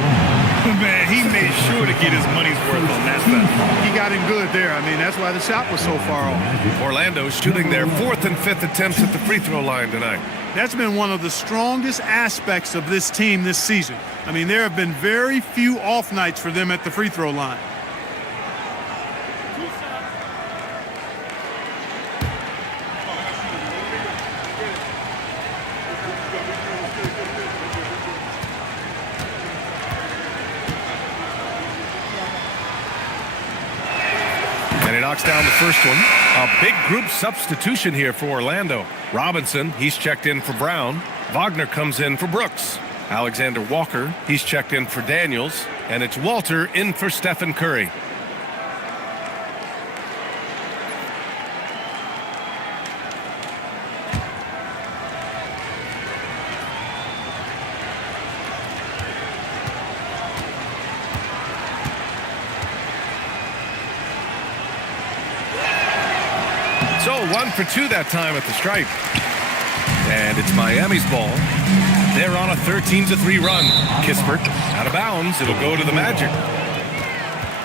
Man, he made sure to get his money's worth on that side. He got him good there. I mean, that's why the shot was so far off. Orlando shooting their 4th and 5th attempts at the free throw line tonight. That's been one of the strongest aspects of this team this season. I mean, there have been very few off nights for them at the free throw line. And he knocks down the first one. A big group substitution here for Orlando. Robinson, he's checked in for Brown. Wagner comes in for Brooks. Alexander Walker, he's checked in for Daniels. And it's Walter in for Stephen Curry. So 1 for 2 that time at the stripe. And it's Miami's ball. They're on a 13-3 run. Kispert out of bounds. It'll go to the Magic.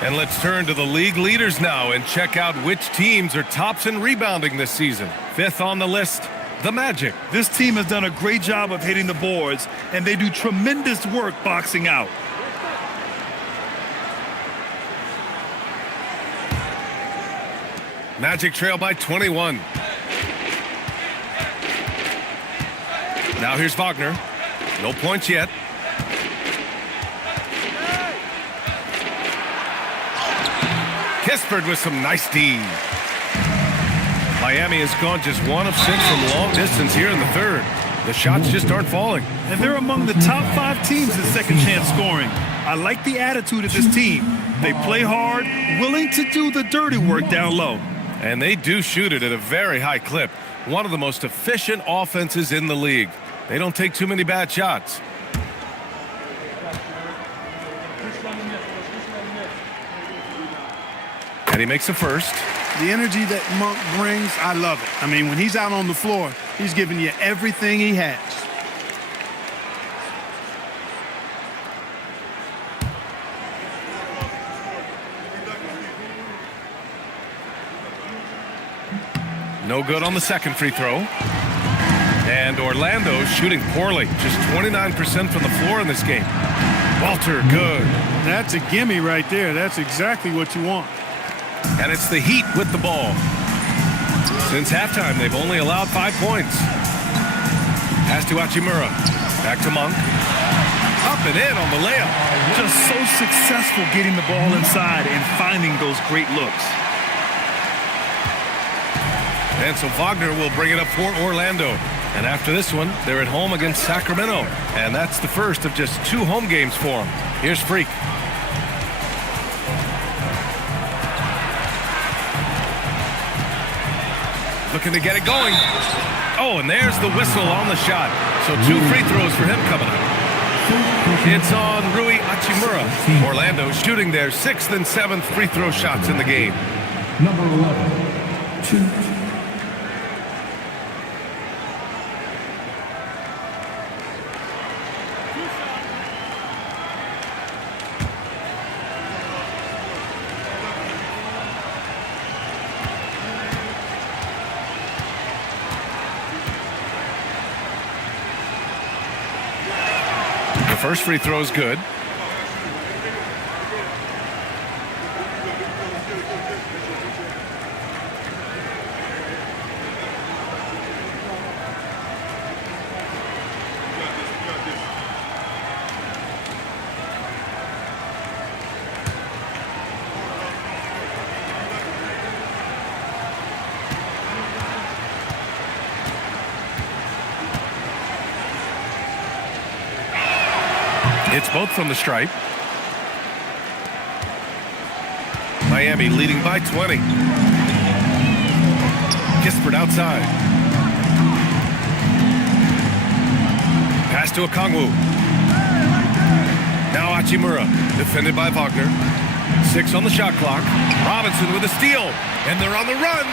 And let's turn to the league leaders now and check out which teams are tops in rebounding this season. 5th on the list, the Magic. This team has done a great job of hitting the boards, and they do tremendous work boxing out. Magic trail by 21. Now here's Wagner. No points yet. Kispert with some nice D. Miami has gone just 1 of 6 from long distance here in the third. The shots just aren't falling. And they're among the top 5 teams in second chance scoring. I like the attitude of this team. They play hard, willing to do the dirty work down low. And they do shoot it at a very high clip. One of the most efficient offenses in the league. They don't take too many bad shots. And he makes the first. The energy that Monk brings, I love it. I mean, when he's out on the floor, he's giving you everything he has. No good on the second free throw. And Orlando shooting poorly. Just 29% from the floor in this game. Walter, good. That's a gimme right there. That's exactly what you want. And it's the Heat with the ball. Since halftime, they've only allowed 5 points. Pass to Hachimura. Back to Monk. Up and in on the layup. Just so successful getting the ball inside and finding those great looks. And so Wagner will bring it up for Orlando. And after this one, they're at home against Sacramento. And that's the first of just 2 home games for them. Here's Freak. Looking to get it going. Oh, and there's the whistle on the shot. So 2 free throws for him coming up. It's on Rui Hachimura. Orlando shooting their 6th and 7th free throw shots in the game. Number 11, 2. The first free throw is good. It's both from the stripe. Miami leading by 20. Kispert outside. Pass to Okongwu. Now Hachimura, defended by Wagner. 6 on the shot clock. Robinson with a steal, and they're on the run.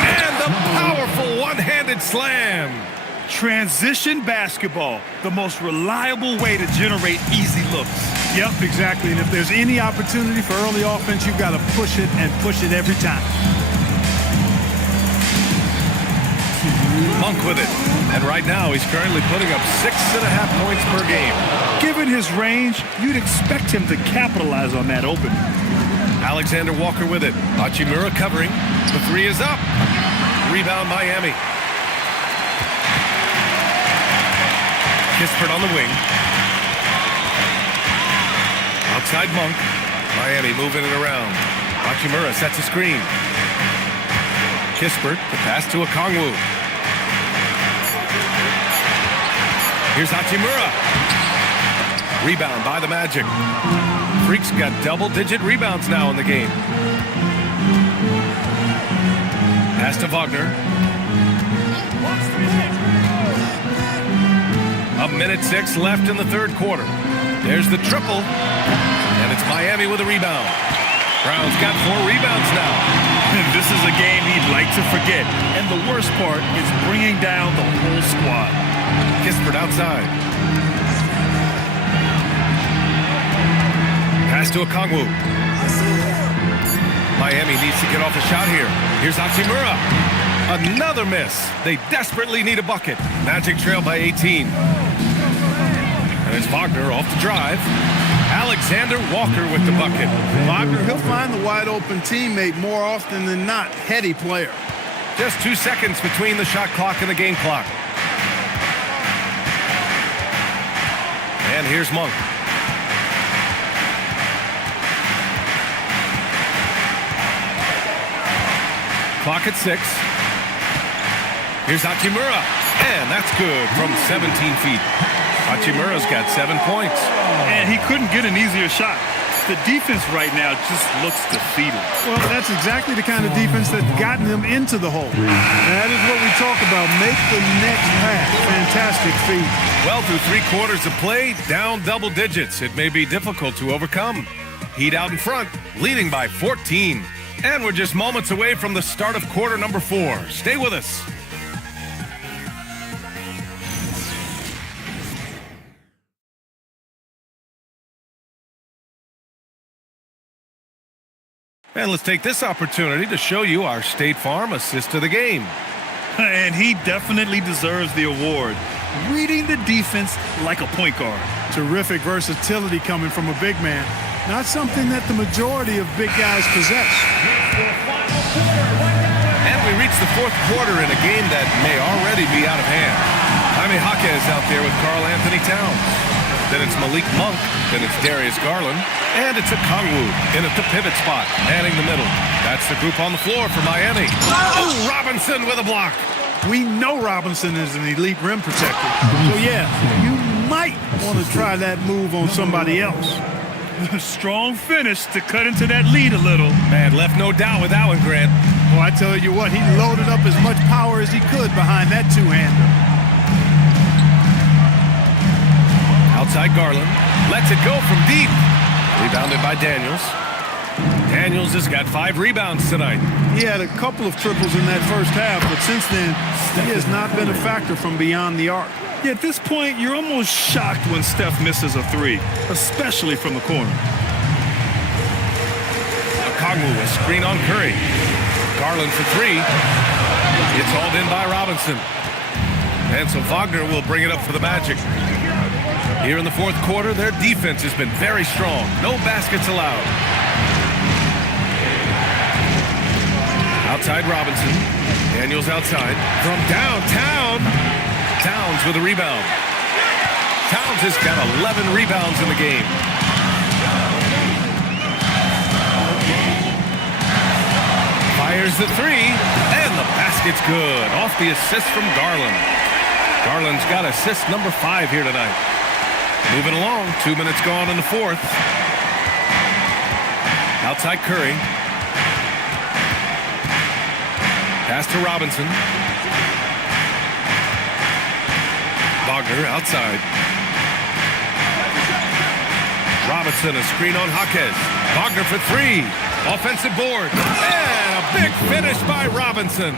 And the powerful one-handed slam. Transition basketball, the most reliable way to generate easy looks. Yep, exactly. And if there's any opportunity for early offense, you've got to push it and push it every time. Monk with it. And right now, he's currently putting up 6.5 points per game. Given his range, you'd expect him to capitalize on that opening. Alexander Walker with it. Hachimura covering. The 3 is up. Rebound Miami. Kispert on the wing. Outside Monk. Miami moving it around. Hachimura sets a screen. Kispert, the pass to Okongwu. Here's Hachimura. Rebound by the Magic. Freak's got double-digit rebounds now in the game. Pass to Wagner. 1:06 left in the third quarter. There's the triple. And it's Miami with a rebound. Brown's got 4 rebounds now. And this is a game he'd like to forget. And the worst part is bringing down the whole squad. Kispert outside. Pass to Okongwu. Miami needs to get off a shot here. Here's Hachimura. Another miss. They desperately need a bucket. Magic trail by 18. And it's Wagner off the drive. Alexander Walker with the bucket. Wagner, he'll find the wide open teammate more often than not. Heady player. Just 2 seconds between the shot clock and the game clock. And here's Monk. Clock at 6. Here's Hachimura, and that's good from 17 feet. Hachimura's got 7 points. And he couldn't get an easier shot. The defense right now just looks defeated. Well, that's exactly the kind of defense that's gotten them into the hole. That is what we talk about. Make the next pass. Fantastic feed. Well, through 3 quarters of play, down double digits. It may be difficult to overcome. Heat out in front, leading by 14. And we're just moments away from the start of quarter number 4. Stay with us. And let's take this opportunity to show you our State Farm assist of the game. And he definitely deserves the award. Reading the defense like a point guard. Terrific versatility coming from a big man. Not something that the majority of big guys possess. And we reach the 4th quarter in a game that may already be out of hand. Jaime Jaquez out there with Karl Anthony Towns. Then it's Malik Monk. Then it's Darius Garland. And it's a Kongwu in at the pivot spot, manning the middle. That's the group on the floor for Miami. Oh, Robinson with a block. We know Robinson is an elite rim protector. So, yeah, you might want to try that move on somebody else. Strong finish to cut into that lead a little. Man, left no doubt with that one, Grant. Well, I tell you what, he loaded up as much power as he could behind that two-hander. Outside Garland. Lets it go from deep. Rebounded by Daniels. Daniels has got 5 rebounds tonight. He had a couple of triples in that first half, but since then, he has not been a factor from beyond the arc. Yeah, at this point, you're almost shocked when Steph misses a 3, especially from the corner. Kongwu, a screen on Curry. Garland for 3. It's hauled in by Robinson. And so Wagner will bring it up for the Magic. Here in the 4th quarter, their defense has been very strong. No baskets allowed. Outside Robinson. Daniels outside. From downtown. Towns with a rebound. Towns has got 11 rebounds in the game. Fires the 3. And the basket's good. Off the assist from Garland. Garland's got assist number 5 here tonight. Moving along, 2 minutes gone in the 4th. Outside Curry. Pass to Robinson. Wagner outside. Robinson, a screen on Jaquez. Wagner for 3. Offensive board. And a big finish by Robinson.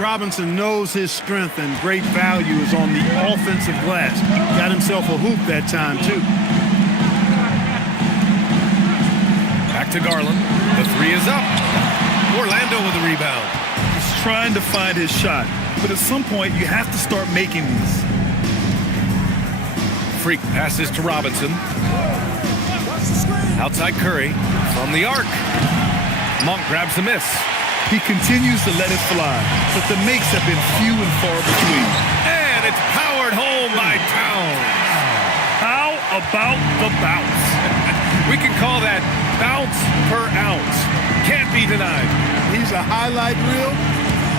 Robinson knows his strength and great value is on the offensive glass. Got himself a hoop that time, too. Back to Garland. The 3 is up. Orlando with the rebound. He's trying to find his shot, but at some point, you have to start making these. Freak passes to Robinson. Outside Curry. From the arc. Monk grabs the miss. He continues to let it fly, but the makes have been few and far between. And it's powered home by Towns. How about the bounce? We can call that bounce per ounce. Can't be denied. He's a highlight reel,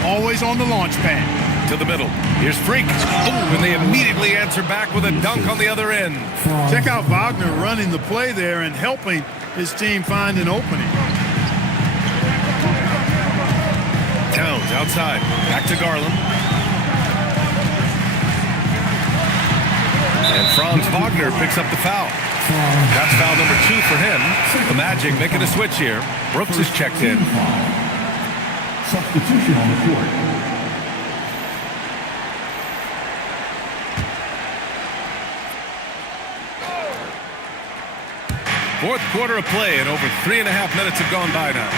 always on the launch pad. To the middle. Here's Freak. Oh, and they immediately answer back with a dunk on the other end. Check out Wagner running the play there and helping his team find an opening. Towns outside. Back to Garland. And Franz Wagner picks up the foul. That's foul number 2 for him. The Magic making a switch here. Brooks is checked in. Substitution on the court. Fourth quarter of play, and over 3.5 minutes have gone by now.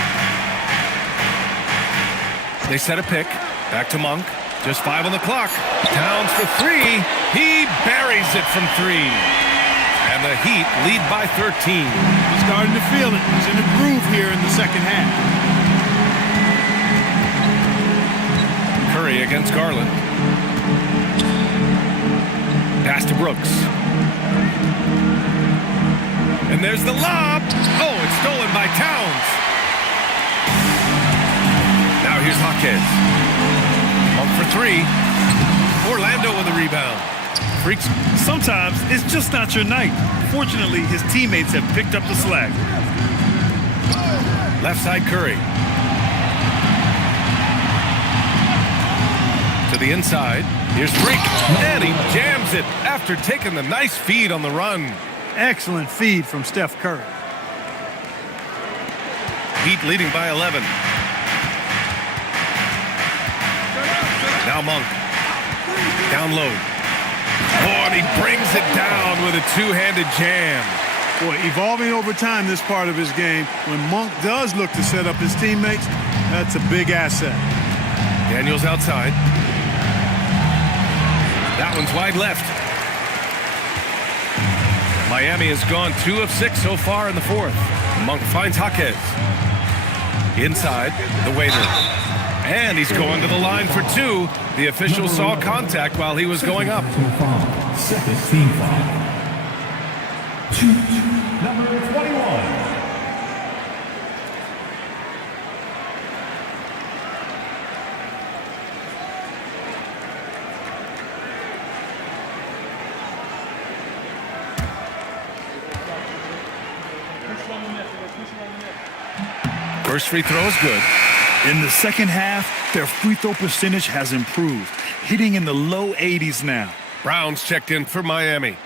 They set a pick. Back to Monk. Just 5 on the clock. Towns for 3. He buries it from 3. And the Heat lead by 13. He's starting to feel it. He's in a groove here in the second half. Curry against Garland. Pass to Brooks. And there's the lob. Oh, it's stolen by Towns. Now here's Jaquez. Monk for three. Orlando with a rebound. Freaks, sometimes it's just not your night. Fortunately, his teammates have picked up the slack. Left side Curry. To the inside. Here's Freak. And he jams it after taking the nice feed on the run. Excellent feed from Steph Curry. Heat leading by 11. Now Monk. Down low. Oh, and he brings it down with a two-handed jam. Boy, evolving over time this part of his game. When Monk does look to set up his teammates, that's a big asset. Daniels outside. That one's wide left. Miami has gone 2 of 6 so far in the fourth. Monk finds Jaquez. Inside, the waiter. And he's going to the line for 2. The official saw contact while he was going up. Second team foul. Number 21. First free throw is good. In the second half, their free throw percentage has improved, hitting in the low 80s now. Brown's checked in for Miami.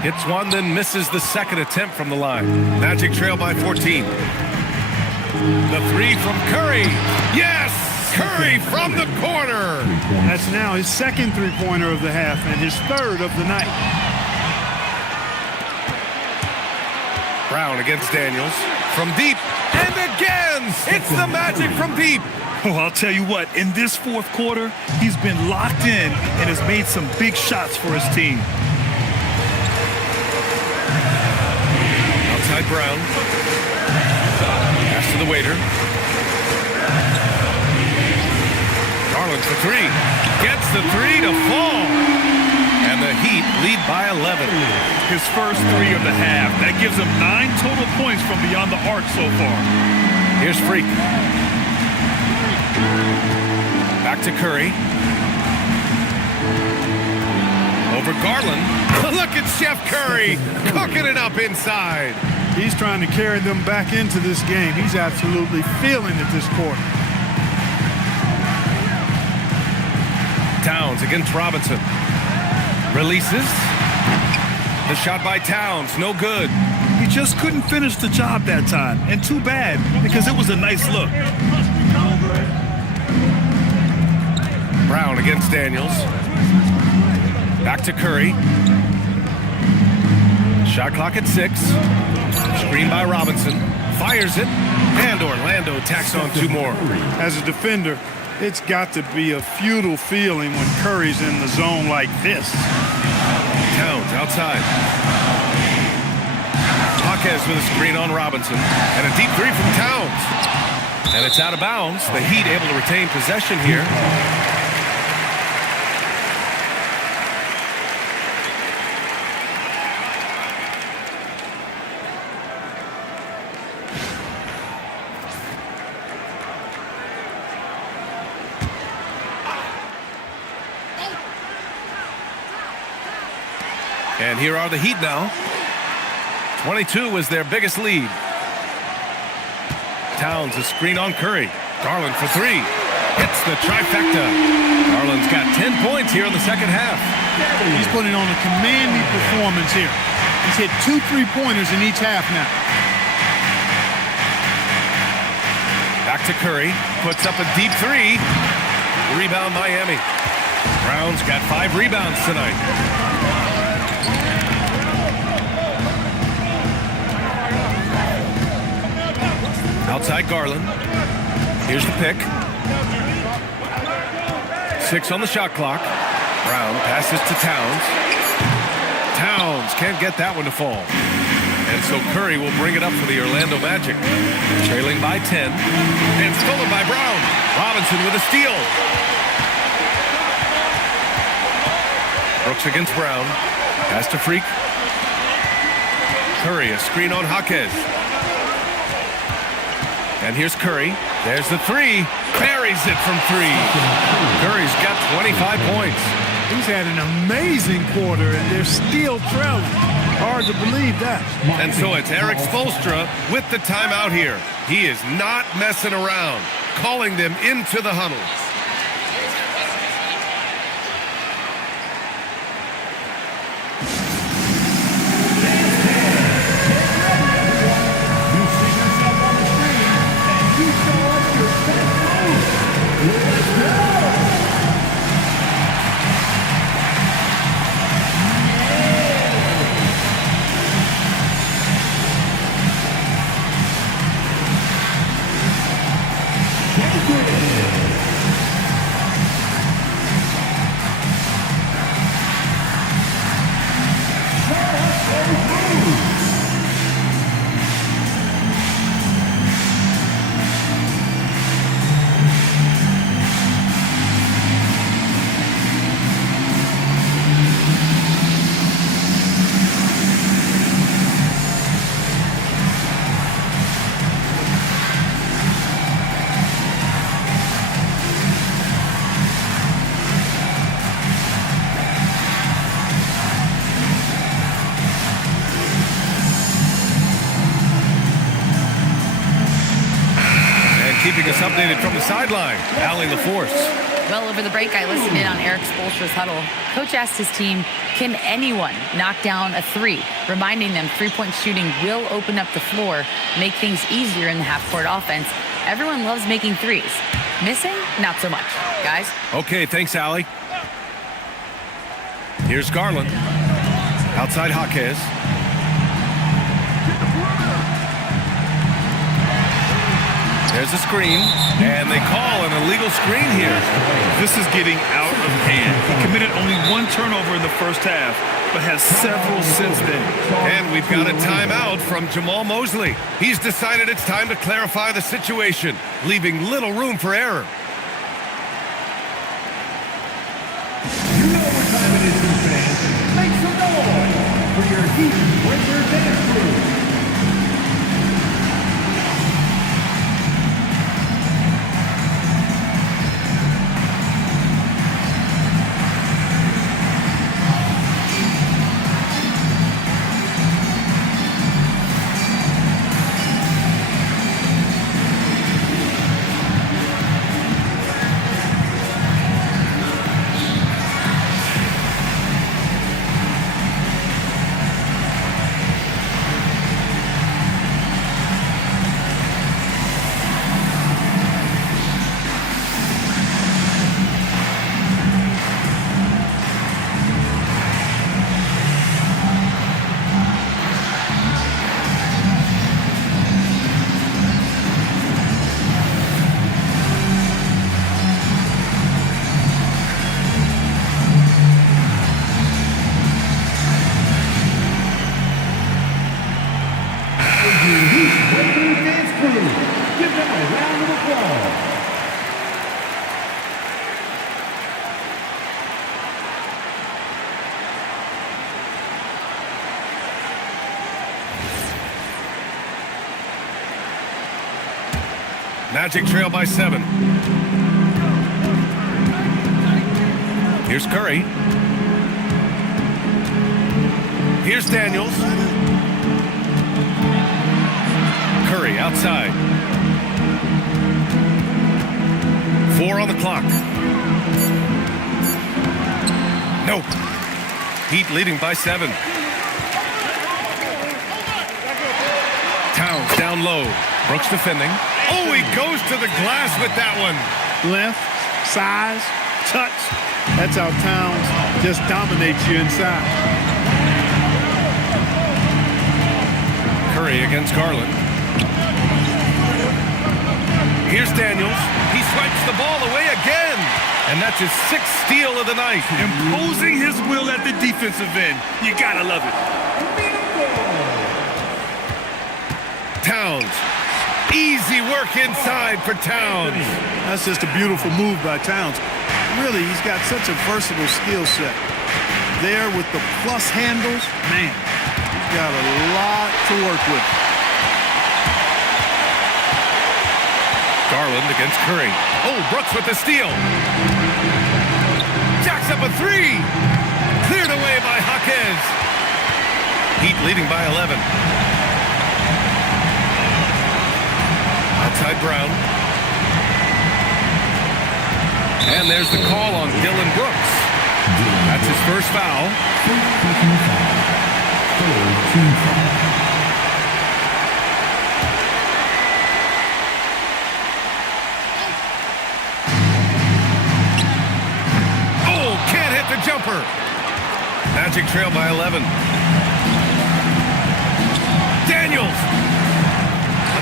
Hits one, then misses the second attempt from the line. Magic trail by 14. The three from Curry. Yes! Curry from the corner. That's now his second three-pointer of the half and his third of the night. Brown against Daniels. From deep. And again! It's the Magic from deep. Oh, I'll tell you what, in this fourth quarter, he's been locked in and has made some big shots for his team. Outside Brown. Pass to the waiter. Garland for three. Gets the three to fall. And the Heat lead by 11. His first three of the half. That gives him 9 total points from beyond the arc so far. Here's Freak. Back to Curry. Over Garland. Look at Chef Curry cooking it up inside. He's trying to carry them back into this game. He's absolutely feeling it this quarter. Towns against Robinson. Releases. The shot by Towns, no good. He just couldn't finish the job that time. And too bad, because it was a nice look. Brown against Daniels. Back to Curry. Shot clock at 6. Screen by Robinson. Fires it. And Orlando tacks on 2 more. As a defender, it's got to be a futile feeling when Curry's in the zone like this. Towns outside. Jaquez with a screen on Robinson. And a deep three from Towns. And it's out of bounds. The Heat able to retain possession here. And here are the Heat now. 22 was their biggest lead. Towns a screen on Curry. Garland for 3. Hits the trifecta. Garland's got 10 points here in the second half. He's putting on a commanding performance here. He's hit 2 3-pointers in each half now. Back to Curry. Puts up a deep 3. Rebound Miami. Brown's got 5 rebounds tonight. Outside Garland. Here's the pick. 6 on the shot clock. Brown passes to Towns. Towns can't get that one to fall. And so Curry will bring it up for the Orlando Magic. Trailing by 10. And stolen by Brown. Robinson with a steal. Brooks against Brown. Pass to Freak. Curry, a screen on Jaquez. And here's Curry. There's the three. Buries it from three. Curry's got 25 points. He's had an amazing quarter, and they're still trailing. Hard to believe that. And so it's Eric Spoelstra with the timeout here. He is not messing around, calling them into the huddle. Keeping us updated from the sideline, Allie LaForce. Well, over the break, I listened in on Eric Spoelstra's huddle. Coach asked his team, can anyone knock down a three? Reminding them three-point shooting will open up the floor, make things easier in the half-court offense. Everyone loves making threes. Missing? Not so much. Guys? Okay, thanks, Allie. Here's Garland. Outside Jaquez. There's a screen, and they call an illegal screen here. This is getting out of hand. He committed only one turnover in the first half, but has several since then. And we've got a timeout from Jamal Mosley. He's decided it's time to clarify the situation, leaving little room for error. You know what time it is, you fans. Make some noise for your Heat Winter Dance Crew. Magic trail by 7. Here's Curry. Here's Daniels. Curry outside. 4 on the clock. Nope. Heat leading by 7. Towns down low. Brooks defending. Oh, he goes to the glass with that one. Length, size, touch. That's how Towns just dominates you inside. Curry against Garland. Here's Daniels. He swipes the ball away again. And that's his 6th steal of the night. Imposing his will at the defensive end. You gotta love it. Towns. Easy work inside for Towns. That's just a beautiful move by Towns. Really, he's got such a versatile skill set. there with the plus handles, man, he's got a lot to work with. Garland against Curry. Oh, Brooks with the steal. Jacks up a three. Cleared away by Jaquez. Heat leading by 11. Outside Brown. And there's the call on Dylan Brooks. That's his first foul. Oh, can't hit the jumper. Magic trail by 11. Daniels.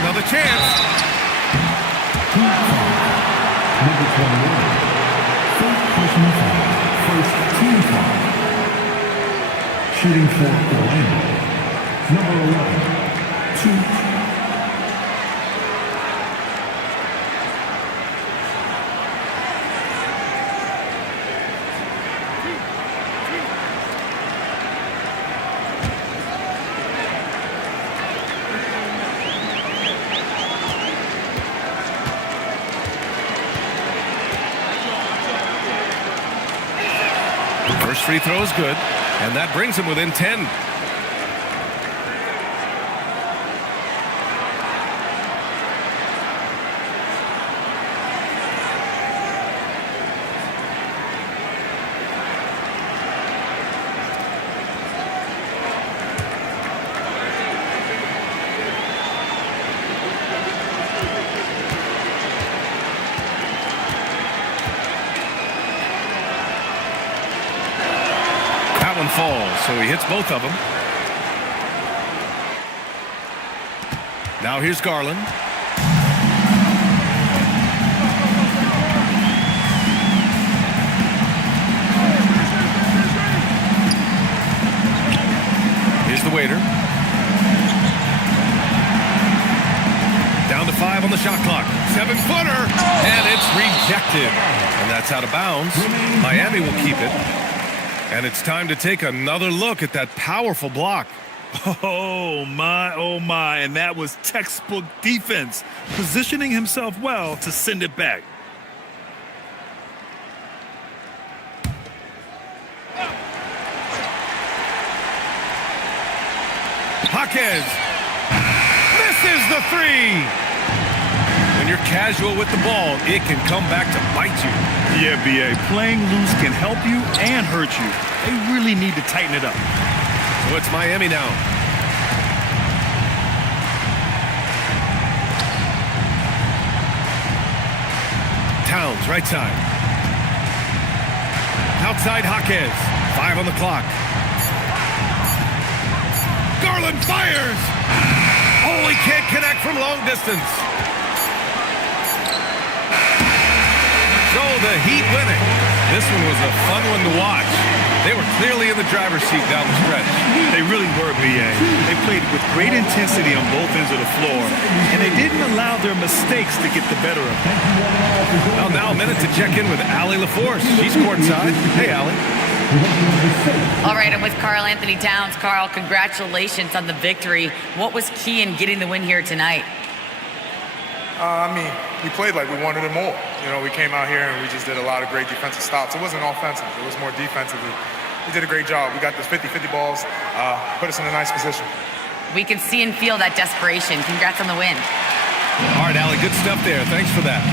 Another chance. Number 21. First personal foul. First team foul. Shooting for Orlando. Number 11. 2. First free throw is good, and that brings him within 10. Falls, so he hits both of them. Now here's Garland. Here's the waiter. Down to 5 on the shot clock. 7-footer, and it's rejected. And that's out of bounds. Miami will keep it. And it's time to take another look at that powerful block. Oh, my. And that was textbook defense, positioning himself well to send it back. Jaquez misses the three. When you're casual with the ball, it can come back to bite you. Yeah, B.A. Playing loose can help you and hurt you. They really need to tighten it up. So it's Miami now. Towns, right side. Outside Jaquez. 5 on the clock. Garland fires! Oh, he can't connect from long distance. So the Heat winning. This one was a fun one to watch. They were clearly in the driver's seat down the stretch. They really were, B.A. They played with great intensity on both ends of the floor, and they didn't allow their mistakes to get the better of them. Well, now a minute to check in with Allie LaForce. She's courtside. Hey, Allie. All right, I'm with Karl Anthony Towns. Karl, congratulations on the victory. What was key in getting the win here tonight? We played like we wanted it more. We came out here and we just did a lot of great defensive stops. It wasn't offensive. It was more defensively. We did a great job. We got those 50-50 balls, put us in a nice position. We can see and feel that desperation. Congrats on the win. All right, Allie, good stuff there. Thanks for that.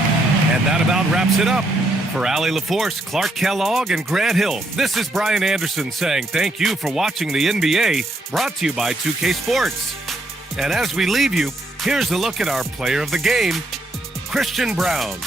And that about wraps it up. For Allie LaForce, Clark Kellogg, and Grant Hill, this is Brian Anderson saying thank you for watching the NBA, brought to you by 2K Sports. And as we leave you, here's a look at our player of the game, Christian Braun.